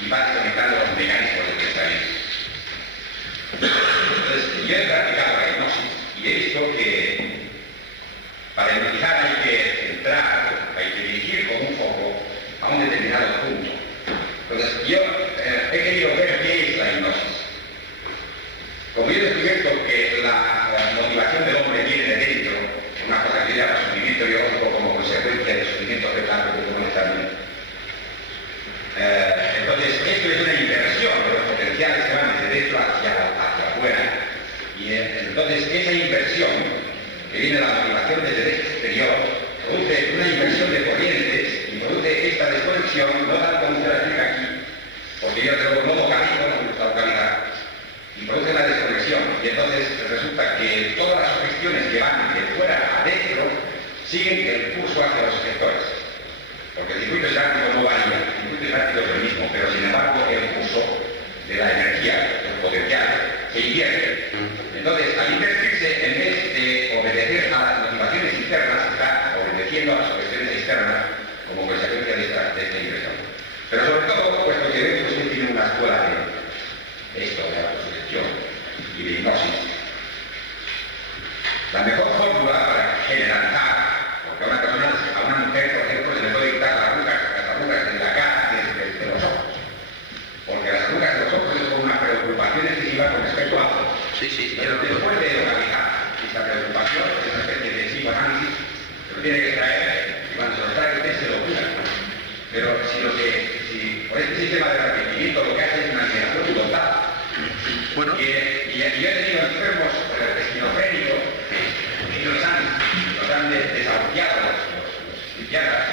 y va desconectando los mecanismos de pensamiento. Entonces, yo he practicado la hipnosis y he visto que para hipnotizar hay que centrar, hay que dirigir con un foco a un determinado punto. Entonces, yo he querido ver qué es la hipnosis. Como yo he descubierto que la motivación del hombre viene de dentro, una cosa que se llama sufrimiento biológico como consecuencia de sufrimiento fetal que tenemos también. Entonces, esto es una inversión de los potenciales que van desde dentro hacia afuera. Y entonces, esa inversión, que viene de la motivación desde el exterior, produce una inversión de corrientes y produce esta desconexión, no la podemos explicar aquí, porque yo tengo no localizo, no me gusta localizar, y produce la desconexión. Y entonces resulta que todas las sugestiones que van de fuera a adentro siguen el curso hacia los sectores. Porque el circuito estático no varía, el circuito estático es lo mismo, pero sin embargo el curso de la energía, el potencial, se invierte. Entonces, al invertirse, en vez de obedecer a las motivaciones internas, está obedeciendo a las sugestiones externas como consecuencia de esta inversión. Pero sobre todo, puesto que dentro usted tiene una escuela de esto, de autosugestión y de hipnosis, la mejor fórmula para generalizar, porque a una persona, a una mujer, por ejemplo, se le puede quitar las arrugas de la cara de los ojos. Porque las arrugas de los ojos es como una preocupación excesiva con respecto a algo. Sí, Pero después de localizar esta preocupación, esa especie de psicoanálisis, se lo tiene que traer, y cuando se lo trae usted se lo cura. Pero si por este sistema de arrepentimiento lo que hace es una liberación total. Bueno. Y yo he tenido enfermos esquizofrénicos que los han desahuciado los psiquiatras,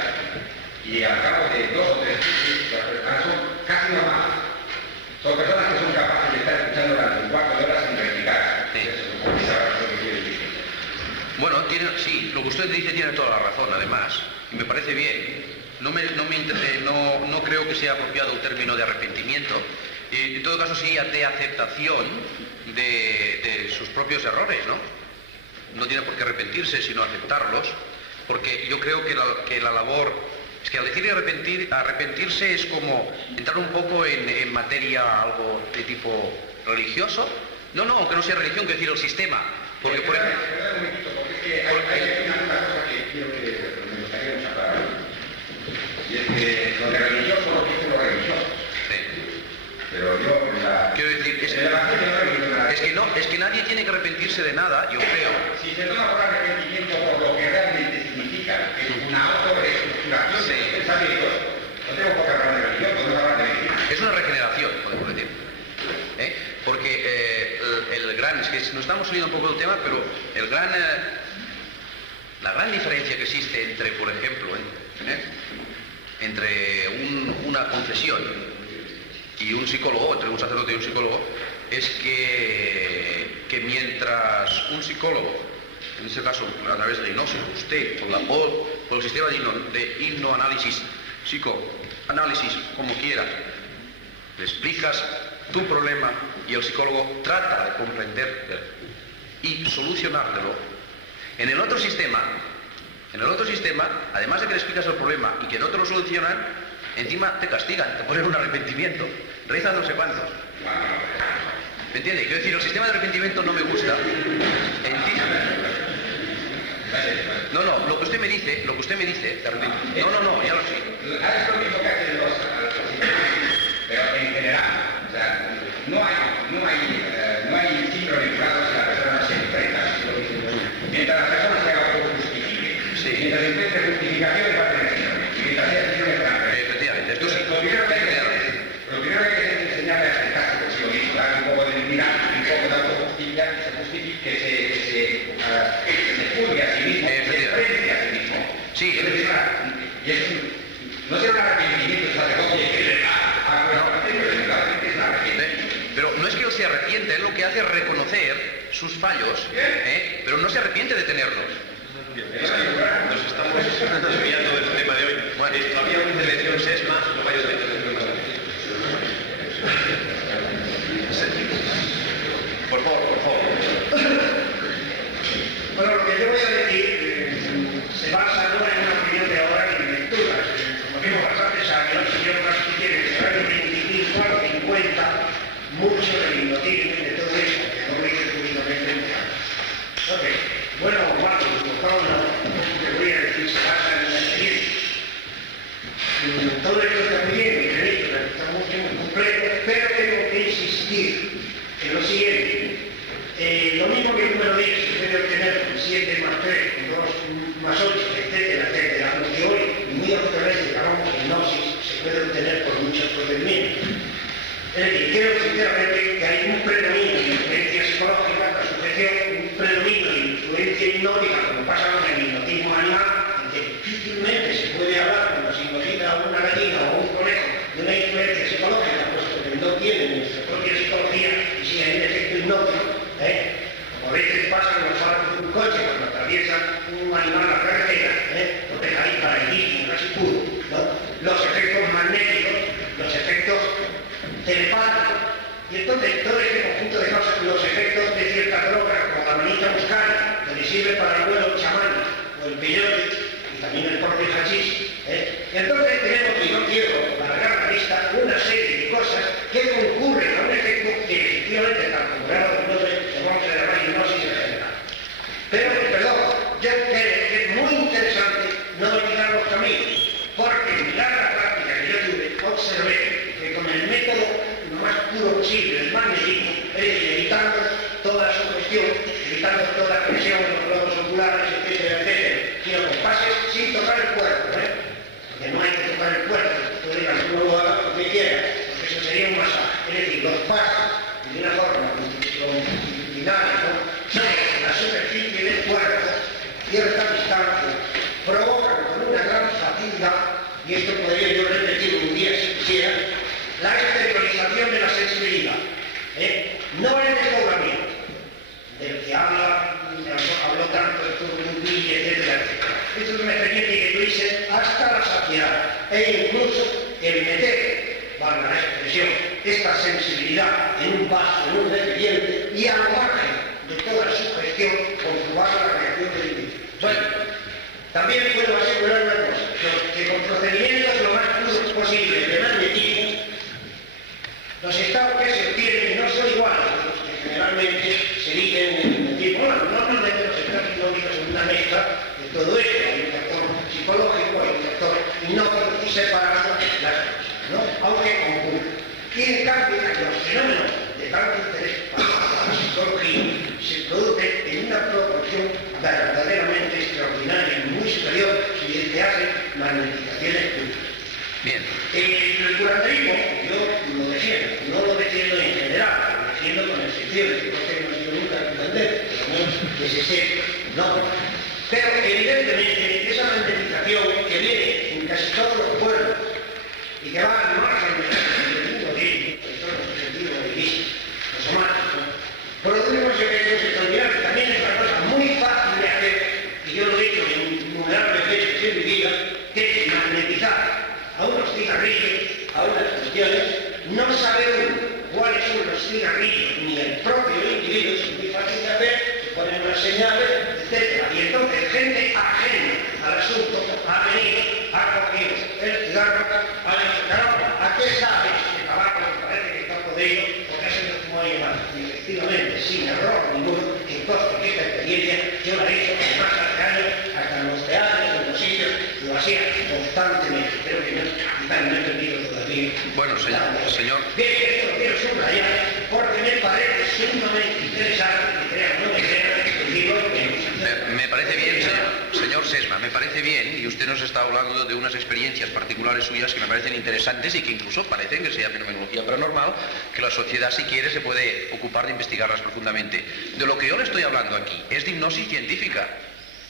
y al cabo de 2 o 3 meses las personas son casi normales. Son personas que son capaces de estar escuchando durante un cuarto de hora sin replicar. Sí. Porque sabrás lo que quiere decir. Bueno, sí, lo que usted dice tiene toda la razón, además, y me parece bien. No creo que sea apropiado el término de arrepentimiento. En todo caso, sí de aceptación de sus propios errores, ¿no? No tiene por qué arrepentirse, sino aceptarlos, porque yo creo que la labor... Es que al decir arrepentirse es como entrar un poco en materia algo de tipo religioso. No, aunque no sea religión, quiero decir el sistema. Porque por ejemplo... Un momentito, porque es que hay una cosa que quiero que me gustaría mucho aclarar. Y es que lo de religioso lo dicen los religiosos. Sí. Pero yo... Quiero decir, es que nadie tiene que arrepentirse de nada, yo creo. Si se toma por arrepentimiento por lo que realmente significa, que es una autorreestructuración de los pensamientos, no tengo por qué hablar de religión, podemos hablar de medicina. Es una regeneración, podemos decir. Porque el gran, es que nos estamos saliendo un poco del tema, pero la gran diferencia que existe entre, por ejemplo, entre una confesión y un psicólogo, entre un sacerdote y un psicólogo, es que mientras un psicólogo, en este caso a través de la hipnosis, usted por el sistema de hipnoanálisis, psicoanálisis, como quiera, le explicas tu problema y el psicólogo trata de comprender y solucionártelo. En el otro sistema, además de que le explicas el problema y que no te lo solucionan, encima te castigan, te ponen un arrepentimiento, rezan no sé cuántos. ¿Me entiende? Quiero decir, el sistema de arrepentimiento no me gusta. No, lo que usted me dice, no, ya lo sé. Es lo mismo que hacen los pero en general, o sea, no hay síndrome curado si la persona no se enfrenta. Mientras la persona se haga justifique, mientras encuentre justificaciones va a tener síndrome. Y mientras sea síndrome va a tener. Efectivamente, esto sí. Lo primero que hay que hacer es enseñarle a acercarse consigo mismo, darle un poco de dignidad, un poco de autojusticia, que se juzgue a sí mismo, que se frente a sí mismo. Sí. No será un arrepentimiento de sacerdote que pero no es que él se arrepiente, él lo que hace es reconocer sus fallos, pero no se arrepiente de tenerlos. Nos estamos desviando del tema de hoy. Bueno. Había un procedimientos. Es decir, creo sinceramente que hay un predominio de influencia psicológica, la sujeción, un predominio de influencia hipnótica, como pasa con el hipnotismo animal, en que difícilmente se puede hablar cuando se hipnotiza a una gallina o a un conejo de una influencia psicológica, puesto que no tienen nuestra propia psicología y si hay un efecto hipnótico, como a veces pasa en los faros de un coche cuando atraviesa un animal a la carretera, lo deja ahí paralítico, casi puro, ¿no? Los efectos magnéticos, los efectos telepáticos, y entonces todo este conjunto de cosas, los efectos de ciertas drogas, como la manita muscaria, que le sirve para el vuelo chamán, o el peyote, y también el propio hachís, y entonces tenemos, y no quiero alargar la lista, una serie de cosas que concurren a un efecto que efectivamente, tal como era de hipnosis, lo vamos a llamar hipnosis en general. Pero, perdón, yo creo que es muy interesante no olvidar los caminos, porque en la práctica que yo tuve, observé que con el método lo más puro posible, el magnetismo, es decir, evitando toda sugestión, evitando toda presión en los globos oculares, etcétera, etcétera, sino con pases sin tocar el cuerpo, porque no hay que tocar el cuerpo, tú digas, uno lo haga porque quiera, porque eso sería un masaje. Es decir, los pases, de una forma dinámica, sobre la superficie del cuerpo, a cierta distancia, provocan con una gran facilidad, y esto podría yo repetir un día si quisiera, la exteriorización de la sensibilidad, no el desdoblamiento, del que habló tanto el Turbumbí, etcétera. Esto es una experiencia que tú dices hasta la saciedad, e incluso el meter, valga la expresión, esta sensibilidad en un vaso, en un recipiente, y al margen de toda sugestión, conjugar la reacción del individuo. Bueno, también puedo asegurar una cosa, que con procedimientos lo más puros posible de magnetismo, los estados que se obtienen no son iguales a los que generalmente se dicen en el hipnotismo. Bueno, normalmente los estados hipnóticos son una mezcla de todo esto, hay un factor psicológico, hay un factor hipnótico y separando las cosas, ¿no? Aunque concurren. Y en cambio, los fenómenos de tanto interés para la psicología se producen en una proporción verdaderamente extraordinaria y muy superior si se hacen magnetizaciones públicas. Bien. El curanderismo, yo lo defiendo, no lo defiendo en general, lo defiendo con el sentido de que no tengo sido nunca curanderos, por lo menos que se sepa, ¿no? Pero evidentemente esa magnetización que viene en casi todos los pueblos y que va al margen del mundo de todo su sentido de vista, lo somático, produce unos efectos extraordinarios. También es una cosa muy fácil de hacer, y yo lo he hecho en innumerables veces en mi vida, que es magnetizar a unos cigarrillos, a unas cuestiones, no sabe uno cuáles son los cigarrillos, ni el propio individuo, es muy fácil de hacer, se ponen unas señales, etc. Y entonces gente ajena al asunto ha venido, ha cogido el cigarro, ha dicho, caramba, ¿a qué sabe este tabaco que parece que está podrido? Porque es el como hay más. Y efectivamente, sin error ninguno, que conste que esta experiencia yo la he hecho más hace años, hasta en los teatros, en los sitios, lo hacía constantemente. Creo que no he entendido todavía. Bueno, señor. Bien, esto lo quiero subrayar porque me parece sumamente interesante, que crean, no me crean, que digo que Me parece bien, señor Sesma, me parece bien, y usted nos está hablando de unas experiencias particulares suyas que me parecen interesantes y que incluso parecen que sea fenomenología paranormal, que la sociedad, si quiere, se puede ocupar de investigarlas profundamente. De lo que yo le estoy hablando aquí es de hipnosis científica,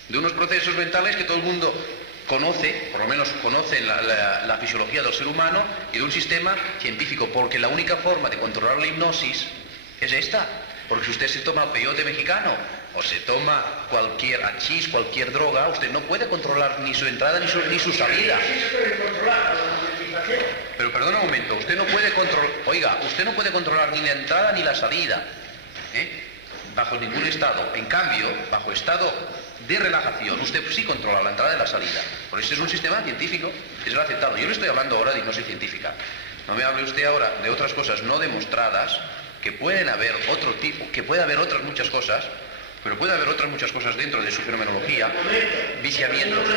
de unos procesos mentales que todo el mundo conoce, por lo menos conoce la fisiología del ser humano y de un sistema científico, porque la única forma de controlar la hipnosis es esta. Porque si usted se toma el peyote mexicano o se toma cualquier hachís, cualquier droga, usted no puede controlar ni su entrada ni su salida. sí se puede controlar la magnetización. Pero perdona un momento, usted no puede controlar, oiga, usted no puede controlar ni la entrada ni la salida, bajo ningún estado. En cambio, bajo estado de relajación, usted sí controla la entrada y la salida. Por eso es un sistema científico, es el aceptado. Yo le estoy hablando ahora de hipnosis científica. No me hable usted ahora de otras cosas no demostradas, que pueden haber otro tipo, que puede haber otras muchas cosas, pero puede haber otras muchas cosas dentro de su fenomenología, viciamientos. No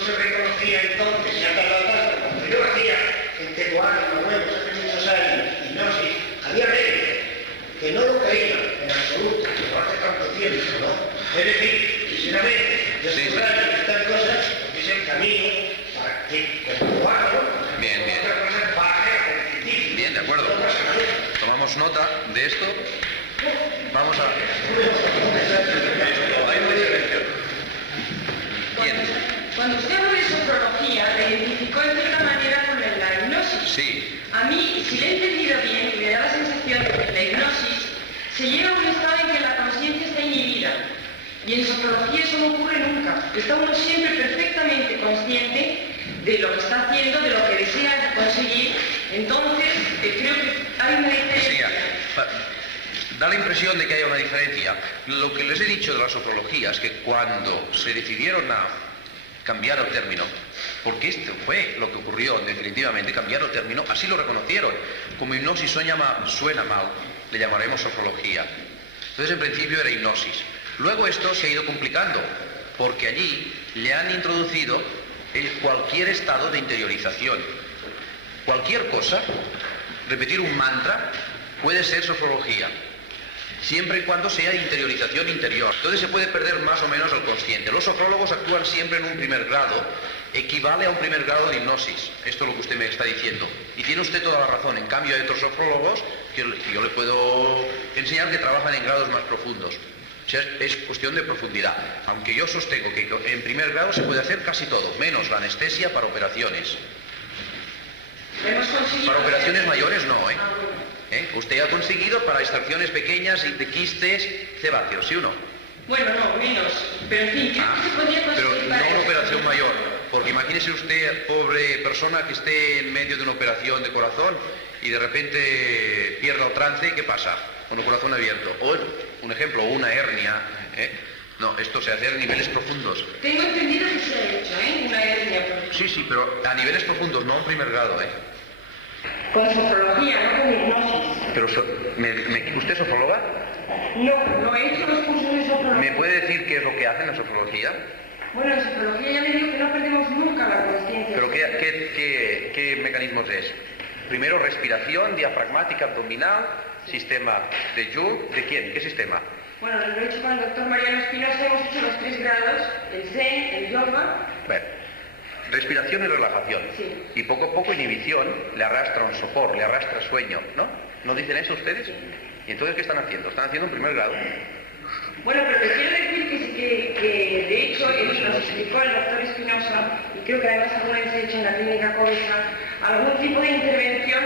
se reconocía entonces, ya tardado tanto, cuando yo hacía en Tetuán, en Manuel, hace muchos años, hipnosis, había médicos que no lo creían en absoluto, no hace tanto tiempo, ¿no? Es decir, sinceramente, yo subrayo estas cosas porque es el camino para que comprobarlo, Bien. otras cosas para tomamos nota de esto. Vamos a... Bien. Cuando usted habla de sofrología, la identificó en cierta manera con la hipnosis. Sí. A mí, si le he entendido bien, me da la sensación de que en la hipnosis se llega a un estado en que la conciencia está inhibida. Y en sofrología eso no ocurre nunca. Está uno siempre perfectamente consciente de lo que está haciendo, de lo que desea conseguir. Entonces, creo que hay una diferencia. Da la impresión de que hay una diferencia. Lo que les he dicho de la sofrología es que cuando se decidieron a cambiar el término, porque esto fue lo que ocurrió definitivamente, cambiar el término, así lo reconocieron. Como hipnosis suena mal, le llamaremos sofrología. Entonces, en principio era hipnosis. Luego esto se ha ido complicando, porque allí le han introducido cualquier estado de interiorización. Cualquier cosa, repetir un mantra, puede ser sofrología, siempre y cuando sea interiorización interior. Entonces se puede perder más o menos el consciente. Los sofrólogos actúan siempre en un primer grado, equivale a un primer grado de hipnosis. Esto es lo que usted me está diciendo. Y tiene usted toda la razón. En cambio hay otros sofrólogos que yo le puedo enseñar que trabajan en grados más profundos. O sea, es cuestión de profundidad. Aunque yo sostengo que en primer grado se puede hacer casi todo, menos la anestesia para operaciones. Para operaciones mayores no, Usted ha conseguido para extracciones pequeñas y de quistes sebáceos, ¿sí o no? Bueno, no, menos. Pero en fin, creo que se podría conseguir. Pero no una operación mayor. Porque imagínese usted, pobre persona, que esté en medio de una operación de corazón y de repente pierda el trance, ¿qué pasa? Con el corazón abierto. O, un ejemplo, una hernia. No, esto se hace a niveles profundos. Tengo entendido que se ha hecho, una hernia. Sí, pero a niveles profundos, no en primer grado, Con sofrología, no con hipnosis. Pero, ¿usted es sofróloga? No he hecho los cursos de sofrología. ¿Me puede decir qué es lo que hace en la sofrología? Bueno, en sofrología ya le digo que no perdemos nunca la conciencia. ¿Pero qué mecanismos es? Primero, respiración diafragmática abdominal, sistema de Joule. ¿De quién? ¿Qué sistema? Bueno, lo he hecho con el doctor Mariano Espinosa, hemos hecho los 3 grados, el Zen, el yoga. Bueno, respiración y relajación. Sí. Y poco a poco inhibición le arrastra un sopor, le arrastra sueño, ¿no? ¿No dicen eso ustedes? ¿Y entonces qué están haciendo? Están haciendo un primer grado. Bueno, pero te quiero decir que de hecho, nos explicó el doctor Espinosa, y creo que además alguna vez se ha hecho en la clínica Covesa, algún tipo de intervención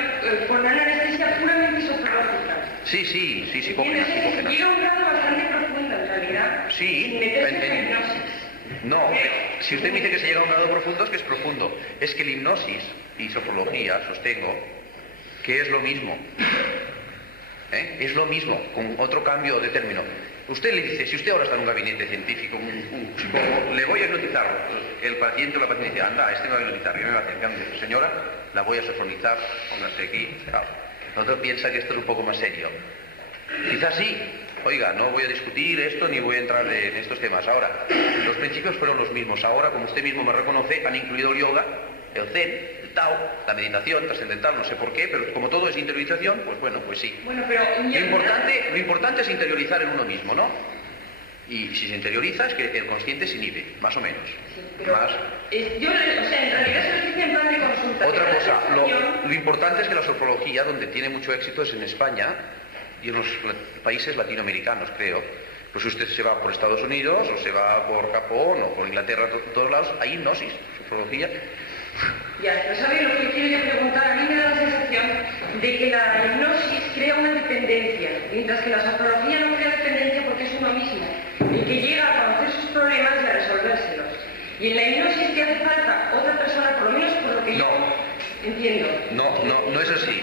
con una anestesia puramente sofrológica. Sí, ¿Entiendes? Se llega a un grado bastante profundo, en realidad, sí, sin meterse en hipnosis. No, si usted me dice que se llega a un grado profundo, es que es profundo. Es que la hipnosis y sofrología, sostengo, que es lo mismo. Es lo mismo, con otro cambio de término. Usted le dice, si usted ahora está en un gabinete científico, un psicólogo, le voy a hipnotizar. El paciente o la paciente dice, anda, me va a hipnotizar. ¿Qué me va a hacer? Cambio, señora, la voy a sofronizar, póngase aquí. Otro piensa que esto es un poco más serio. Quizás sí. Oiga, no voy a discutir esto ni voy a entrar en estos temas. Ahora, los principios fueron los mismos. Ahora, como usted mismo me reconoce, han incluido el yoga, el zen, el tao, la meditación trascendental, no sé por qué, pero como todo es interiorización, pues bueno, pues sí. Bueno, pero lo importante es interiorizar en uno mismo, ¿no? Y si se interioriza es que el consciente se inhibe, más o menos. Sí, pero en realidad se lo dice en plan de consulta. Otra cosa, lo importante es que la sofrología, donde tiene mucho éxito, es en España y en los países latinoamericanos, creo. Pues usted se va por Estados Unidos, o se va por Japón, o por Inglaterra, todos lados, hay hipnosis, sofrología. Ya, pero ¿sabe lo que quiero yo preguntar? A mí me da la sensación de que la hipnosis crea una dependencia, mientras que la sofrología no crea dependencia porque es uno mismo, el que llega a conocer sus problemas y a resolvérselos. Y en la hipnosis que hace falta otra persona, por lo menos por lo que yo entiendo. No es así.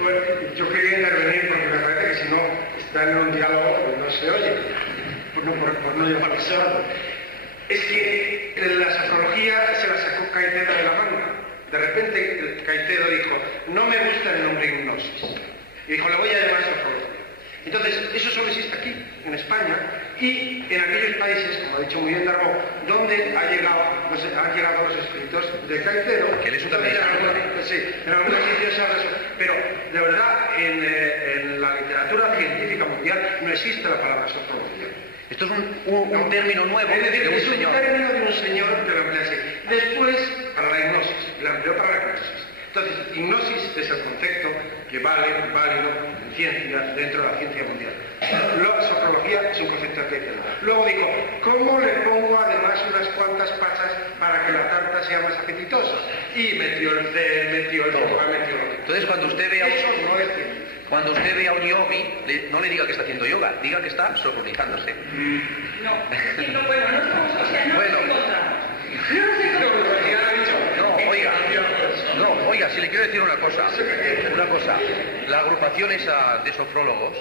Bueno, yo quería intervenir porque me parece que si no están en un diálogo pues no se oye, por no llamarme sordo. Es que la sofrología se la sacó Caicedo de la manga. De repente Caicedo dijo, no me gusta el nombre hipnosis. Y dijo, le voy a llamar sofrología. Entonces, eso solo existe aquí, en España, y en aquellos países, como ha dicho muy bien Darbo, donde han llegado los escritos de Caicedo. Que él es un también. En algunos sitios se ha resuelto. Pero, de verdad, en la literatura científica mundial no existe la palabra sofrología. Esto es un término nuevo es decir, de un es señor. un término de un señor que lo emplea así. Después, para la hipnosis, la empleó para la hipnosis. Entonces, hipnosis es el concepto que válido en ciencias dentro de la ciencia mundial. La sofrología es un concepto especial. Luego dijo, ¿cómo le pongo además unas cuantas pasas para que la tarta sea más apetitosa? Y metió el C, metió el Todo. metió el... Entonces, cuando usted vea Eso no es ciencia. Cuando usted ve a un yogi, no le diga que está haciendo yoga, diga que está sofronizándose. No, es que no, bueno, no estamos, o sea, no Bueno. nos encontramos. No nos encontramos. Oiga, si le quiero decir una cosa, la agrupación esa de sofrólogos,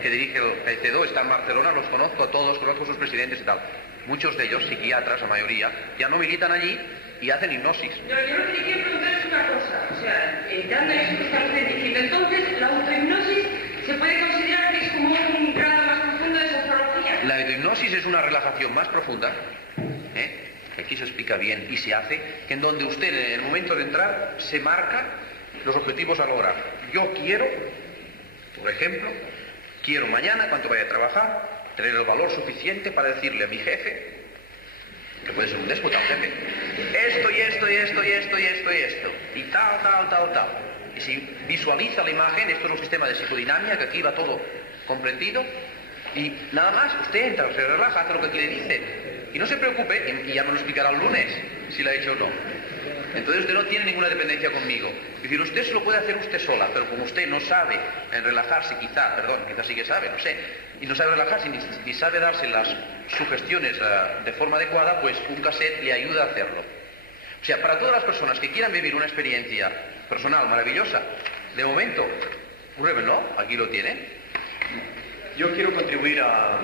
que dirige el Caicedo, está en Barcelona, los conozco a todos, conozco a sus presidentes y tal. Muchos de ellos, psiquiatras, la mayoría, ya no militan allí y hacen hipnosis. Yo lo que le quiero preguntar es una cosa, o sea, dando esto que está usted diciendo, entonces, ¿la autohipnosis se puede considerar que es como un grado más profundo de sofrología? La autohipnosis es una relajación más profunda, que aquí se explica bien y se hace, que en donde usted en el momento de entrar se marca los objetivos a lograr. Yo quiero, por ejemplo, quiero mañana, cuando vaya a trabajar, tener el valor suficiente para decirle a mi jefe, que puede ser un déspota, un jefe, esto y esto y esto y esto y esto y esto, y tal, tal, tal, tal. Y si visualiza la imagen, esto es un sistema de psicodinamia, que aquí va todo comprendido, y nada más, usted entra, se relaja, hace lo que aquí le dice, y no se preocupe, y ya me lo explicará el lunes, si lo ha hecho o no. Entonces usted no tiene ninguna dependencia conmigo. Es decir, usted se lo puede hacer usted sola, pero como usted no sabe relajarse, quizás sí que sabe, no sé, y no sabe relajarse ni sabe darse las sugestiones de forma adecuada, pues un cassette le ayuda a hacerlo. O sea, para todas las personas que quieran vivir una experiencia personal maravillosa, de momento, pruébenlo, aquí lo tienen. Yo quiero contribuir a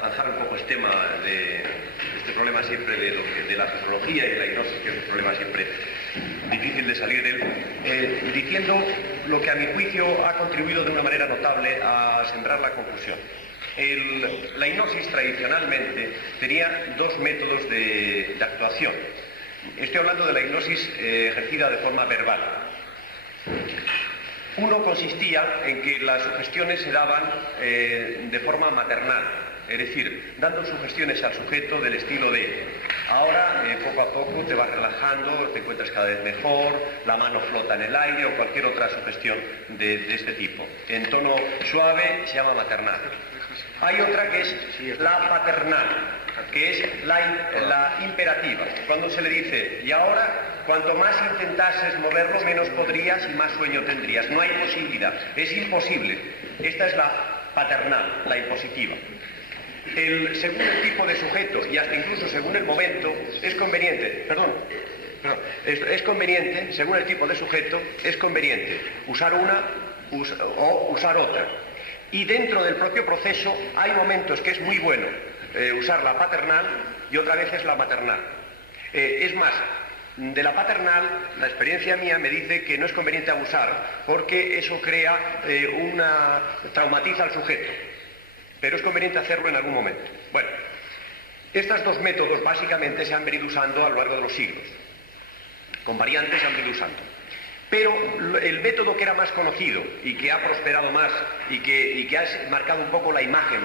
zanjar un poco este tema de este problema siempre de la sofrología y la hipnosis, que es un problema siempre difícil de salir de él, diciendo lo que a mi juicio ha contribuido de una manera notable a sembrar la confusión. La hipnosis tradicionalmente tenía dos métodos de actuación. Estoy hablando de la hipnosis ejercida de forma verbal. Uno consistía en que las sugestiones se daban de forma maternal, es decir, dando sugestiones al sujeto del estilo de ahora poco a poco te vas relajando, te encuentras cada vez mejor, la mano flota en el aire o cualquier otra sugestión de este tipo. En tono suave se llama maternal. Hay otra que es la paternal, que es la imperativa, cuando se le dice y ahora cuanto más intentases moverlo, menos podrías y más sueño tendrías. No hay posibilidad, es imposible. Esta es la paternal, la impositiva. Según el tipo de sujeto y hasta incluso según el momento, es conveniente, es conveniente, según el tipo de sujeto, es conveniente usar una o usar otra. Y dentro del propio proceso hay momentos que es muy bueno usar la paternal y otra vez es la maternal. Es más, de la paternal, la experiencia mía me dice que no es conveniente abusar porque eso traumatiza al sujeto, pero es conveniente hacerlo en algún momento. Bueno, estos dos métodos básicamente se han venido usando a lo largo de los siglos, con variantes se han venido usando. Pero el método que era más conocido y que ha prosperado más y que ha marcado un poco la imagen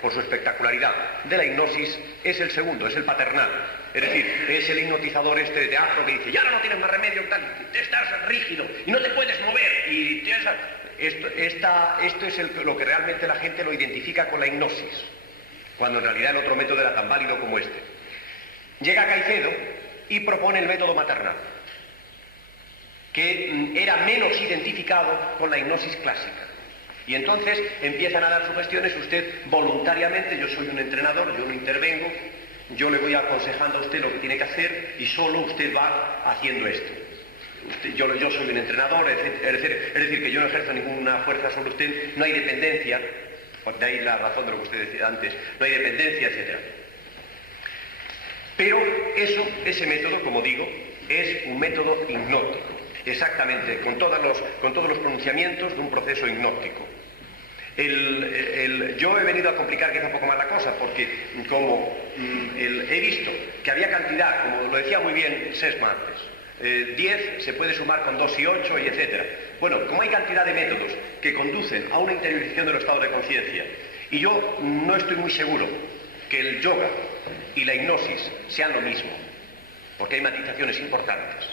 por su espectacularidad de la hipnosis es el segundo, es el paternal. Es decir, es el hipnotizador este de teatro que dice, ya no tienes más remedio, tal, te estás rígido y no te puedes mover. Esto es lo que realmente la gente lo identifica con la hipnosis, cuando en realidad el otro método era tan válido como este. Llega Caicedo y propone el método maternal, que era menos identificado con la hipnosis clásica. Y entonces empiezan a dar sugestiones, usted voluntariamente, yo soy un entrenador, yo no intervengo, yo le voy aconsejando a usted lo que tiene que hacer y solo usted va haciendo esto. Yo soy un entrenador, es decir, que yo no ejerzo ninguna fuerza sobre usted, no hay dependencia, de ahí la razón de lo que usted decía antes, no hay dependencia, etc. Pero ese método, como digo, es un método hipnótico. Exactamente, con todos los pronunciamientos de un proceso hipnótico. Yo he venido a complicar quizá un poco más la cosa, porque como he visto que había cantidad, como lo decía muy bien Sesma antes, 10 se puede sumar con 2 y 8 y etcétera. Bueno, como hay cantidad de métodos que conducen a una interiorización del estado de conciencia, y yo no estoy muy seguro que el yoga y la hipnosis sean lo mismo, porque hay matizaciones importantes.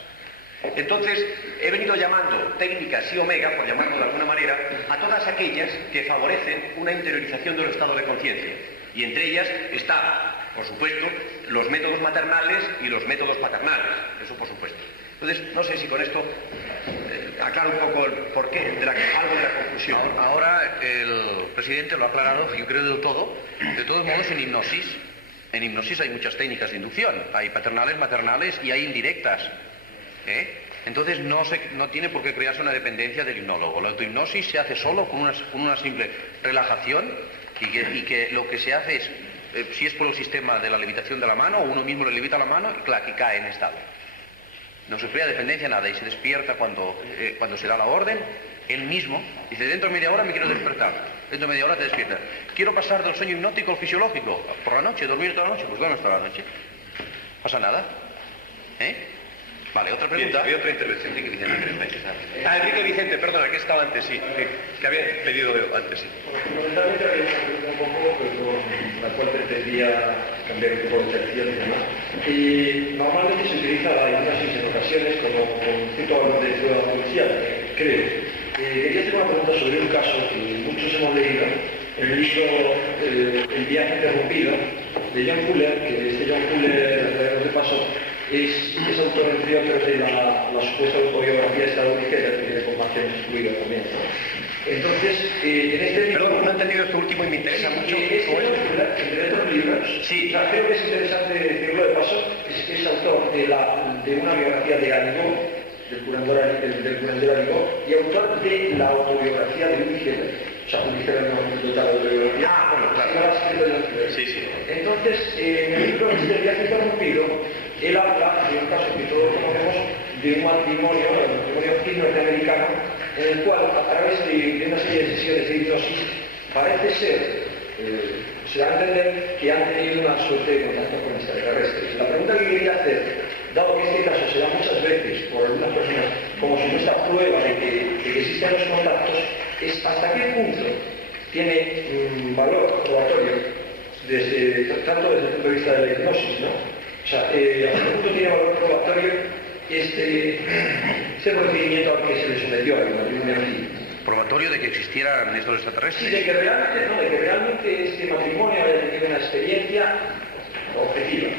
Entonces, he venido llamando técnicas y omega, por llamarlo de alguna manera, a todas aquellas que favorecen una interiorización del estado de conciencia. Y entre ellas está, por supuesto, los métodos maternales y los métodos paternales. Eso por supuesto. Entonces, no sé si con esto aclaro un poco el porqué, algo de la conclusión. Ahora el presidente lo ha aclarado, yo creo, del todo. De todos modos, en hipnosis hay muchas técnicas de inducción. Hay paternales, maternales y hay indirectas. Entonces no tiene por qué crearse una dependencia del hipnólogo. La autohipnosis se hace solo con una simple relajación y que lo que se hace es, si es por el sistema de la levitación de la mano, o uno mismo le levita la mano, claro, que cae en estado. No se crea dependencia nada y se despierta cuando se da la orden. Él mismo dice, dentro de media hora me quiero despertar. Dentro de media hora te despiertas. Quiero pasar del sueño hipnótico al fisiológico. Por la noche, dormir toda la noche. Pues duermes toda la noche. ¿Pasa nada? Vale, otra pregunta. Había otra intervención de Enrique Vicente. Enrique Vicente, perdona, que estaba antes, sí. Que había pedido antes, sí. Fundamentalmente había una pregunta un poco, con la cual pretendía cambiar un poco de sección y demás. Y normalmente se utiliza la hipnosis en ocasiones como concepto de prueba policial, creo. Quería hacer una pregunta sobre un caso que muchos hemos leído en el libro El viaje interrumpido de John Fuller, que este John Fuller, de paso, es autor, entre otros, de la supuesta autobiografía estadounidense, que de combate excluido también. Entonces, en este libro... Perdón, no he entendido esto último y me interesa mucho. Entre otros libros, sí. Creo que es interesante decirlo de paso, es autor de una biografía de Arigó, del curandero Arigó, y autor de la autobiografía de Uri Geller. O sea, Uri Geller no ha la autobiografía. Bueno, claro. Sí. Entonces, en el libro este viaje interrumpido, él habla de un caso que todos conocemos, de un matrimonio norteamericano, en el cual, a través de una serie de sesiones de hipnosis, parece ser, se da a entender que han tenido una suerte de contacto con extraterrestres. La pregunta que quería hacer, dado que este caso se da muchas veces por algunas personas como supuesta prueba de que existen los contactos, es hasta qué punto tiene valor probatorio, tanto desde el punto de vista de la hipnosis, ¿no? O sea, ¿hasta qué punto tiene valor probatorio este procedimiento al que se le sometió al matrimonio aquí? ¿Probatorio de que existieran estos extraterrestres? Sí, de que realmente este matrimonio haya tenido una experiencia objetiva.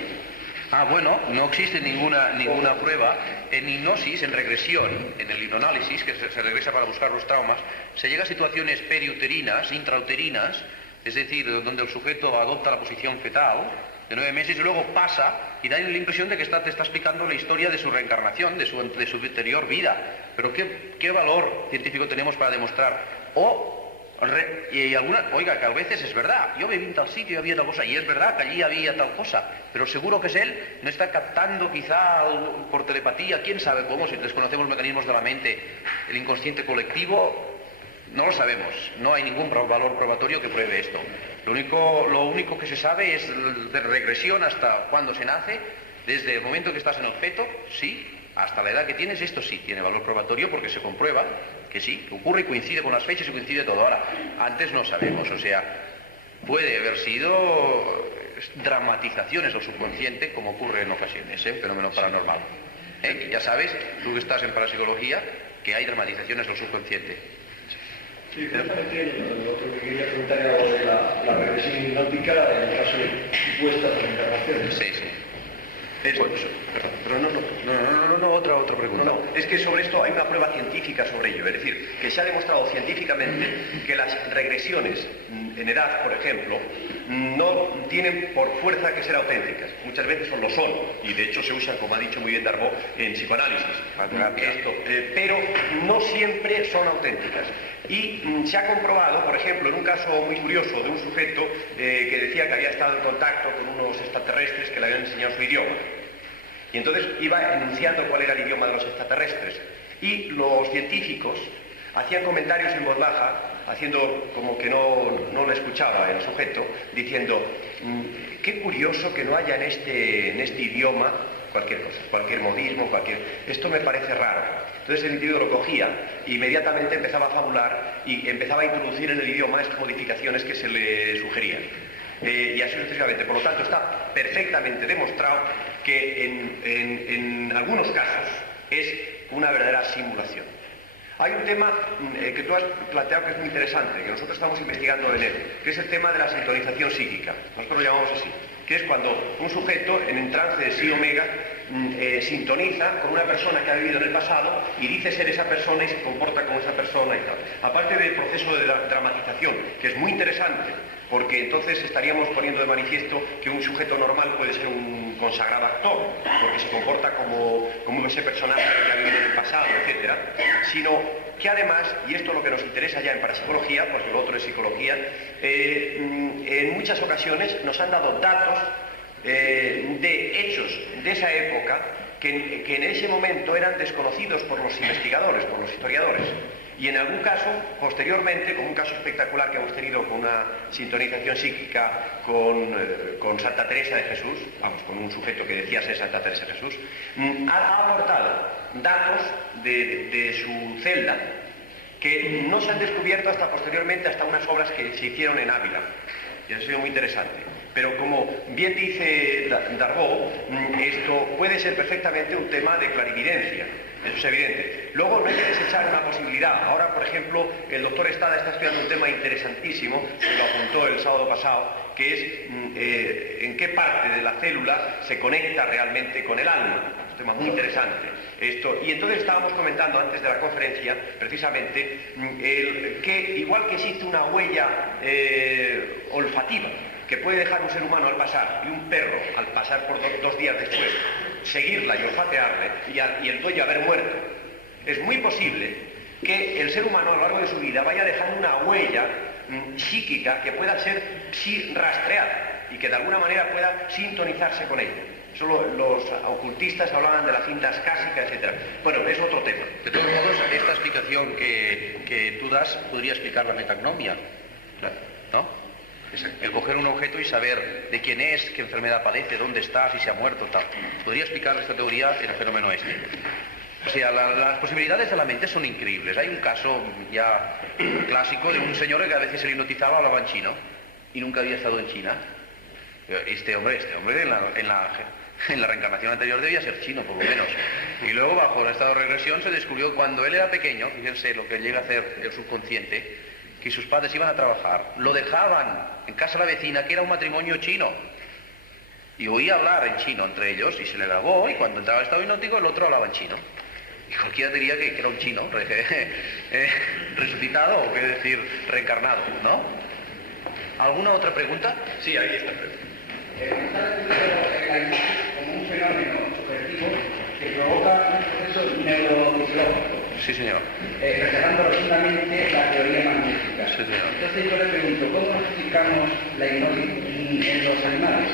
Bueno, no existe ninguna prueba. En hipnosis, en regresión, en el hipnoanálisis, que se regresa para buscar los traumas, se llega a situaciones periuterinas, intrauterinas, es decir, donde el sujeto adopta la posición fetal, de 9 meses, y luego pasa y da la impresión de que te está explicando la historia de su reencarnación, de su anterior vida. Pero ¿qué valor científico tenemos para demostrar? Oiga, que a veces es verdad, yo viví en tal sitio y había tal cosa, y es verdad que allí había tal cosa, pero seguro que es él, no está captando quizá por telepatía, quién sabe cómo, si desconocemos los mecanismos de la mente, el inconsciente colectivo. No lo sabemos, no hay ningún valor probatorio que pruebe esto. Lo único que se sabe es de regresión hasta cuando se nace, desde el momento que estás en el feto, sí, hasta la edad que tienes, esto sí tiene valor probatorio porque se comprueba que sí, que ocurre y coincide con las fechas y coincide todo. Ahora, antes no sabemos, o sea, puede haber sido dramatizaciones del subconsciente, como ocurre en ocasiones, fenómeno paranormal. Ya sabes, tú que estás en parapsicología, que hay dramatizaciones del subconsciente. Sí, justamente lo que quería preguntar era algo de la regresión hipnótica en el caso de supuestas reencarnaciones. Sí. Otra pregunta. No, es que sobre esto hay una prueba científica sobre ello, es decir, que se ha demostrado científicamente que las regresiones en edad, por ejemplo, no tienen por fuerza que ser auténticas. Muchas veces lo son, y de hecho se usan, como ha dicho muy bien Darbo, en psicoanálisis. Pero no siempre son auténticas. Y se ha comprobado, por ejemplo, en un caso muy curioso de un sujeto que decía que había estado en contacto con unos extraterrestres que le habían enseñado su idioma. Y entonces iba enunciando cuál era el idioma de los extraterrestres. Y los científicos hacían comentarios en voz baja, haciendo como que no le escuchaba el sujeto, diciendo, qué curioso que no haya en este idioma cualquier cosa, cualquier modismo, esto me parece raro. Entonces el individuo lo cogía, inmediatamente empezaba a fabular y empezaba a introducir en el idioma estas modificaciones que se le sugerían. Y así sucesivamente. Por lo tanto, está perfectamente demostrado que en algunos casos, es una verdadera simulación. Hay un tema que tú has planteado que es muy interesante, que nosotros estamos investigando en él, que es el tema de la sintonización psíquica. Nosotros lo llamamos así, que es cuando un sujeto en el trance de sí omega sintoniza con una persona que ha vivido en el pasado y dice ser esa persona y se comporta como esa persona y tal. Aparte del proceso de dramatización, que es muy interesante, porque entonces estaríamos poniendo de manifiesto que un sujeto normal puede ser un consagrado actor, porque se comporta como ese personaje que ha vivido en el pasado, etc. Sino que además, y esto es lo que nos interesa ya en parapsicología, porque lo otro es psicología, en muchas ocasiones nos han dado datos de hechos de esa época que en ese momento eran desconocidos por los investigadores, por los historiadores. Y en algún caso, posteriormente, como un caso espectacular que hemos tenido con una sintonización psíquica con Santa Teresa de Jesús, vamos, con un sujeto que decía ser Santa Teresa de Jesús, ha aportado datos de su celda que no se han descubierto hasta posteriormente, hasta unas obras que se hicieron en Ávila. Y eso ha sido muy interesante. Pero como bien dice Darboux, esto puede ser perfectamente un tema de clarividencia. Eso es evidente. Luego no hay que desechar una posibilidad. Ahora, por ejemplo, el doctor Estada está estudiando un tema interesantísimo, que lo apuntó el sábado pasado, que es en qué parte de la célula se conecta realmente con el alma. Es un tema muy interesante. Y entonces estábamos comentando antes de la conferencia, precisamente, que igual que existe una huella olfativa, que puede dejar un ser humano al pasar y un perro al pasar por dos días después seguirla y olfatearle y el dueño haber muerto, es muy posible que el ser humano a lo largo de su vida vaya dejando una huella psíquica que pueda ser rastreada y que de alguna manera pueda sintonizarse con ella. Eso los ocultistas hablaban de las cintas cásicas, etc. Bueno, es otro tema. De todos modos, esta explicación que tú das podría explicar la metagnomia, ¿no? El coger un objeto y saber de quién es, qué enfermedad padece, dónde está, si se ha muerto, tal. Podría explicar esta teoría en el fenómeno este. O sea, las posibilidades de la mente son increíbles. Hay un caso ya clásico de un señor que a veces se le hipnotizaba, hablaba en chino y nunca había estado en China. Este hombre en la reencarnación anterior debía ser chino, por lo menos. Y luego, bajo el estado de regresión, se descubrió que cuando él era pequeño, fíjense lo que llega a hacer el subconsciente, que sus padres iban a trabajar, lo dejaban en casa de la vecina, que era un matrimonio chino. Y oía hablar en chino entre ellos, y se le grabó, y cuando entraba el estado hipnótico, el otro hablaba en chino. Y cualquiera diría que era un chino, resucitado, o qué decir, reencarnado, ¿no? ¿Alguna otra pregunta? Sí, ahí está. Como un fenómeno subjetivo que provoca un proceso neurofisiológico. Sí, señor. Reflejando profundamente la teoría magnética. Sí, señor. Entonces yo le pregunto, ¿cómo explicamos la hipnosis en los animales?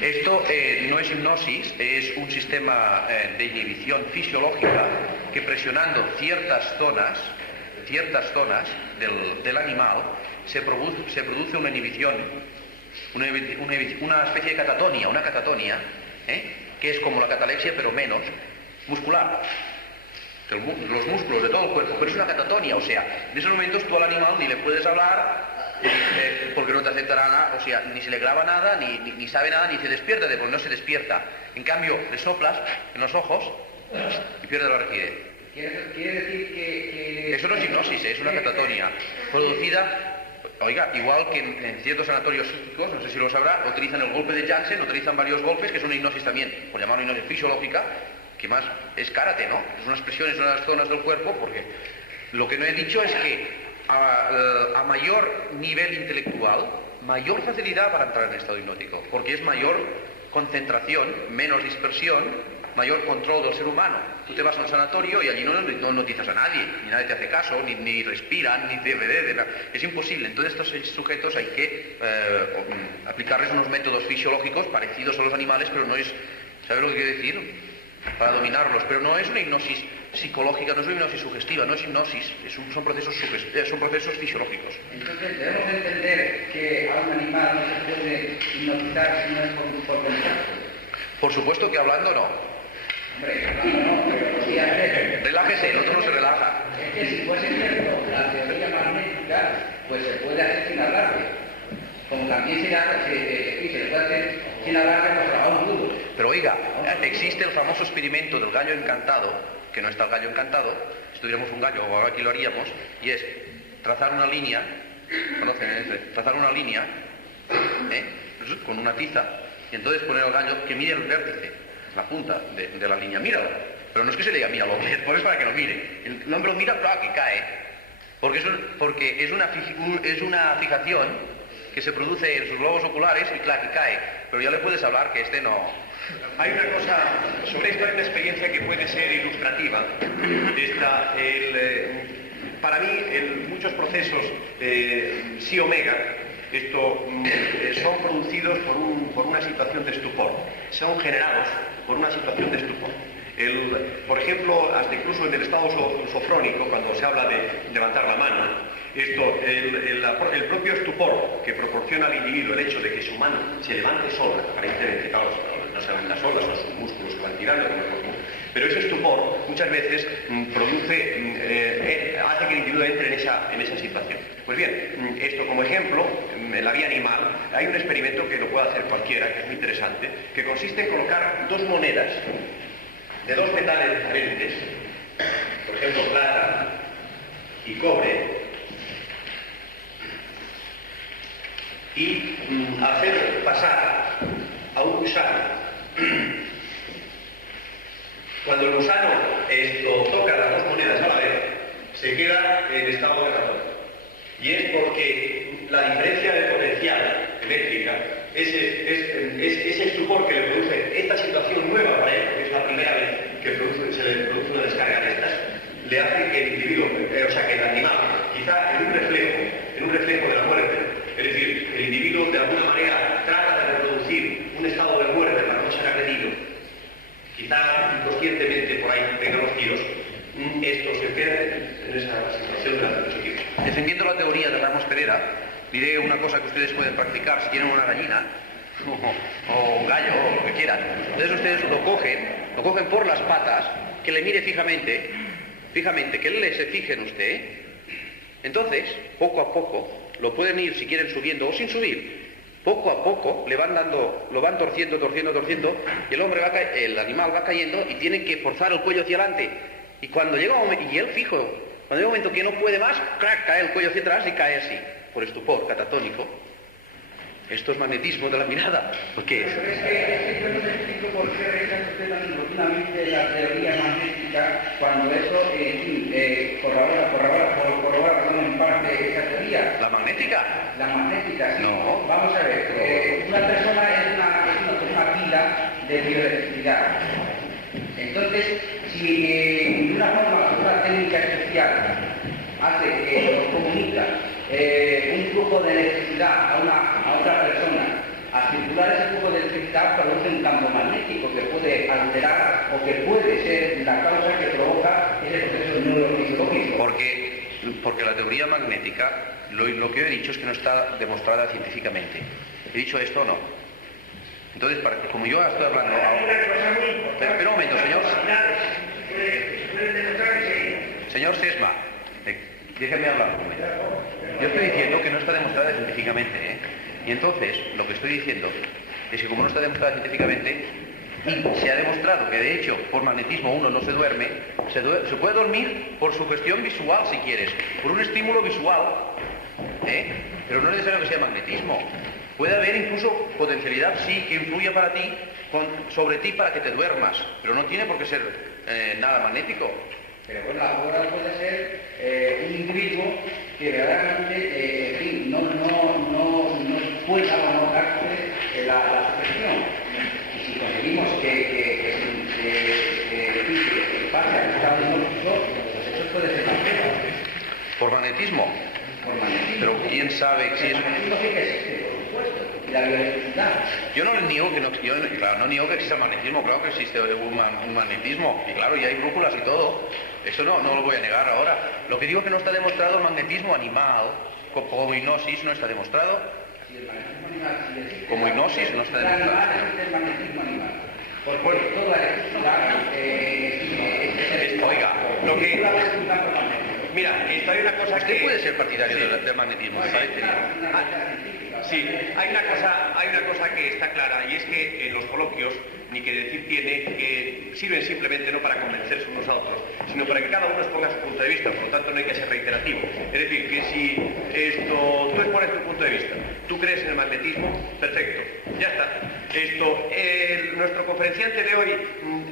Esto no es hipnosis, es un sistema de inhibición fisiológica que presionando ciertas zonas del animal se produce una inhibición, una especie de catatonia, una catatonia, que es como la catalepsia pero menos muscular. Los músculos de todo el cuerpo, pero es una catatonia, o sea, en esos momentos tú al animal ni le puedes hablar porque no te aceptará nada, o sea, ni se le graba nada, ni sabe nada, ni se despierta, porque no se despierta. En cambio, le soplas en los ojos y pierde la rigidez. Quiere decir que... Eso no es hipnosis, es una catatonia producida, oiga, igual que en ciertos sanatorios psíquicos, no sé si lo sabrá, utilizan el golpe de Janssen, utilizan varios golpes, que es una hipnosis también, por llamarlo hipnosis fisiológica, que más es karate, ¿no? Es unas presiones en unas zonas del cuerpo, porque lo que no he dicho es que a mayor nivel intelectual, mayor facilidad para entrar en estado hipnótico, porque es mayor concentración, menos dispersión, mayor control del ser humano. Tú te vas a un sanatorio y allí no notizas a nadie, ni nadie te hace caso, ni respiran, ni te obedecen. Es imposible. Entonces estos sujetos hay que aplicarles unos métodos fisiológicos parecidos a los animales, pero no es... ¿Sabes lo que quiero decir? Para dominarlos, pero no es una hipnosis psicológica, no es una hipnosis sugestiva, no es hipnosis, son procesos fisiológicos. Entonces debemos entender que a un animal no se puede hipnotizar si no es por contacto. Por supuesto que hablando no. Hombre, hablando no, pero podría ser. Relájese, el otro no se relaja. Es que si fuese cierto la teoría magnética, pues se puede hacer sin alarde. Como también se puede hacer sin alarde, pues a un duro. Pero oiga, existe el famoso experimento del gallo encantado, que no está el gallo encantado, si tuviéramos un gallo, o ahora aquí lo haríamos, y es trazar una línea, ¿conocen? Trazar una línea, con una tiza, y entonces poner al gallo que mire el vértice, la punta de la línea, míralo. Pero no es que se le diga, míralo, es para que lo mire. El hombre lo mira, claro, que cae. Porque es una fijación que se produce en sus globos oculares y claro, que cae. Pero ya le puedes hablar que este no... Hay una cosa, sobre esto hay una experiencia que puede ser ilustrativa. Para mí, muchos procesos psi-omega, son producidos por una situación de estupor, son generados por una situación de estupor. Por ejemplo, hasta incluso en el estado sofrónico, cuando se habla de levantar la mano, el propio estupor que proporciona al individuo, el hecho de que su mano se levante sola, aparentemente, claro, no se levanta sola, son sus músculos que van tirando, pero ese estupor muchas veces hace que el individuo entre en esa situación. Pues bien, esto como ejemplo, en la vía animal, hay un experimento que lo puede hacer cualquiera, que es muy interesante, que consiste en colocar dos monedas de dos metales diferentes, por ejemplo plata y cobre, y hacer pasar a un gusano. Cuando el gusano toca las dos monedas a la vez, se queda en estado de ratón. Y es porque la diferencia de potencial eléctrica, ese estupor que le produce esta situación nueva para él, que es la primera vez que se le produce una descarga de estas, le hace que el individuo, que el animal, quizá en un reflejo de la muerte, es decir, el individuo de alguna manera trata de reproducir un estado de muerte para no ser agredido, quizá inconscientemente por ahí tenga los tiros, esto se queda en esa situación durante mucho tiempo. Defendiendo la teoría de Ramos Pereira, diré una cosa que ustedes pueden practicar si tienen una gallina o un gallo o lo que quieran. Entonces ustedes lo cogen por las patas, que le mire fijamente, que él se fije en usted. Entonces, poco a poco, lo pueden ir, si quieren, subiendo o sin subir. Poco a poco le van dando, lo van torciendo, y el animal va cayendo y tienen que forzar el cuello hacia adelante. Y cuando llega un momento, cuando llega un momento que no puede más, ¡crac!, cae el cuello hacia atrás y cae así, por estupor catatónico. Esto es magnetismo de la mirada. ¿Por qué es? Pero es que yo no te explico por qué rechaza usted tan rotundamente la teoría magnética cuando eso corrobora en parte esa teoría. ¿La magnética? La magnética, sí. No. Vamos a ver, una persona es una pila de bioelectricidad. Entonces, si de una técnica especial comunica un flujo de electricidad a otra persona, al circular ese flujo de electricidad produce un campo magnético que puede alterar o que puede ser la causa que provoca ese proceso neurofisiológico. Porque la teoría magnética, lo que he dicho es que no está demostrada científicamente. ¿He dicho esto o no? Entonces, como yo estoy hablando... Pero un momento, señor Sesma, déjeme hablar un momento. Yo estoy diciendo que no está demostrada científicamente, ¿eh? Y entonces, lo que estoy diciendo es que como no está demostrada científicamente, y se ha demostrado que de hecho por magnetismo uno no se duerme, se puede dormir por su cuestión visual, si quieres, por un estímulo visual, pero no es necesario que sea magnetismo. Puede haber incluso potencialidad, sí, que influya para ti, sobre ti para que te duermas, pero no tiene por qué ser nada magnético. Pero bueno, ahora puede ser un individuo que verdaderamente no pueda o no darse la sujeción. Y si conseguimos que pase al estado hipnótico, pues eso puede ser una prueba. ¿Por magnetismo? Por magnetismo. Pero quién sabe si es... El magnetismo sí que existe, por supuesto. Y la bioelectricidad. Yo no niego no niego que exista el magnetismo, claro que existe un magnetismo, y claro, y hay brújulas y todo, eso no lo voy a negar ahora. Lo que digo es que no está demostrado el magnetismo animal, como hipnosis no está demostrado. Como hipnosis no está demostrado. El magnetismo animal. Porque toda la electricidad Oiga, lo que... Mira, esto hay una cosa Usted que... puede ser partidario del magnetismo, me parece bien. Sí, hay una cosa que está clara, y es que en los coloquios, ni que decir tiene, que sirven simplemente no para convencerse unos a otros, sino para que cada uno exponga su punto de vista, por lo tanto no hay que ser reiterativo. Es decir, que si tú expones tu punto de vista, tú crees en el magnetismo, perfecto, ya está. Nuestro conferenciante de hoy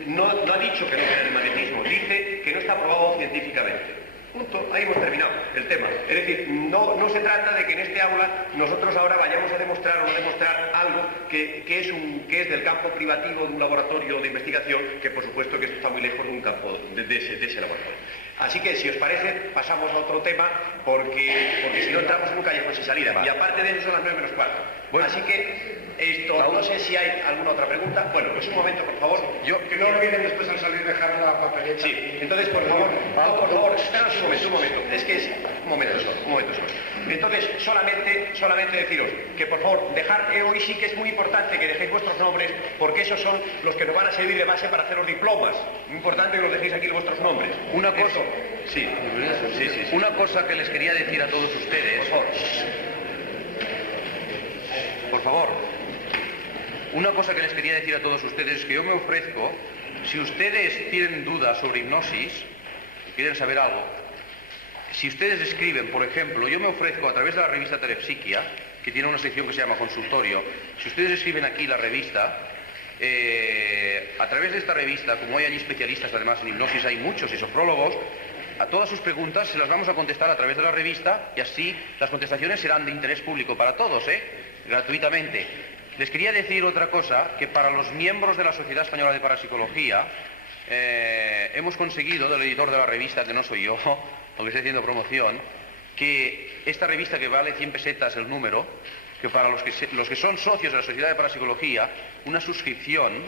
no ha dicho que no crea en el magnetismo, dice que no está probado científicamente. Punto, ahí hemos terminado el tema. Es decir, no se trata de que en este aula nosotros ahora vayamos a demostrar o no demostrar algo que es del campo privativo de un laboratorio de investigación, que por supuesto que esto está muy lejos de un campo de ese laboratorio. Así que, si os parece, pasamos a otro tema, porque si no entramos en un callejón sin salida. Y aparte de eso son las 9 menos cuarto. Bueno. Así que, no sé si hay alguna otra pregunta. Bueno, pues un momento, por favor. Que no olviden después al salir dejar la papeleta. Sí, entonces, por favor, esperaos un momento. Es que es un momento solo. Entonces, solamente deciros que, por favor, hoy sí que es muy importante que dejéis vuestros nombres, porque esos son los que nos van a servir de base para hacer los diplomas. Muy importante que los dejéis aquí vuestros nombres. Una cosa... Sí. Una cosa que les quería decir a todos ustedes... Por favor. Una cosa que les quería decir a todos ustedes es que yo me ofrezco, si ustedes tienen dudas sobre hipnosis, quieren saber algo, si ustedes escriben, por ejemplo, yo me ofrezco a través de la revista Telepsiquia, que tiene una sección que se llama Consultorio, si ustedes escriben aquí la revista, a través de esta revista, como hay allí especialistas además en hipnosis, hay muchos y sofrólogos, a todas sus preguntas se las vamos a contestar a través de la revista, y así las contestaciones serán de interés público para todos, gratuitamente. Les quería decir otra cosa, que para los miembros de la Sociedad Española de Parapsicología hemos conseguido, del editor de la revista, que no soy yo, aunque estoy haciendo promoción, que esta revista, que vale 100 pesetas el número, que para los que son socios de la Sociedad de Parapsicología, una suscripción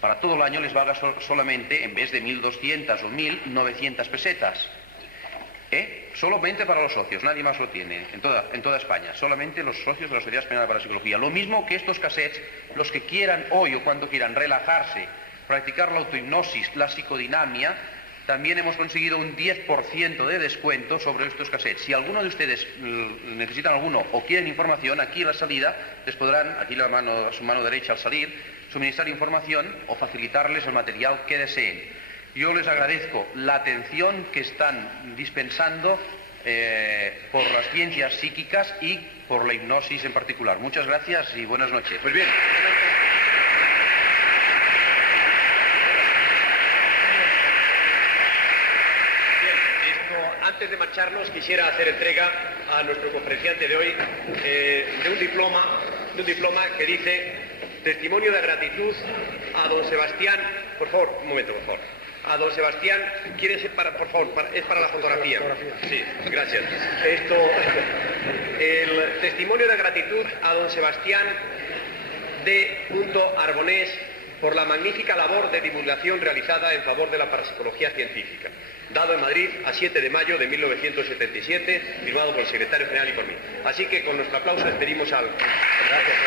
para todo el año les valga solamente, en vez de 1.200 o 1.900 pesetas. Solamente para los socios, nadie más lo tiene, en toda España, solamente los socios de la Sociedad Española de Parapsicología. Lo mismo que estos cassettes, los que quieran hoy o cuando quieran relajarse, practicar la autohipnosis, la psicodinamia, también hemos conseguido un 10% de descuento sobre estos cassettes. Si alguno de ustedes necesitan alguno o quieren información, aquí a la salida les podrán, aquí a su mano derecha al salir, suministrar información o facilitarles el material que deseen. Yo les agradezco la atención que están dispensando por las ciencias psíquicas y por la hipnosis en particular. Muchas gracias y buenas noches. Pues bien. Antes de marcharnos, quisiera hacer entrega a nuestro conferenciante de hoy de un diploma que dice: testimonio de gratitud a don Sebastián. Por favor, un momento, por favor. A don Sebastián, ¿quiere ser por favor, es para la fotografía? Sí, gracias. El testimonio de gratitud a don Sebastián D. Arbonés por la magnífica labor de divulgación realizada en favor de la parapsicología científica, dado en Madrid a 7 de mayo de 1977, firmado por el secretario general y por mí. Así que con nuestro aplauso despedimos al... Gracias.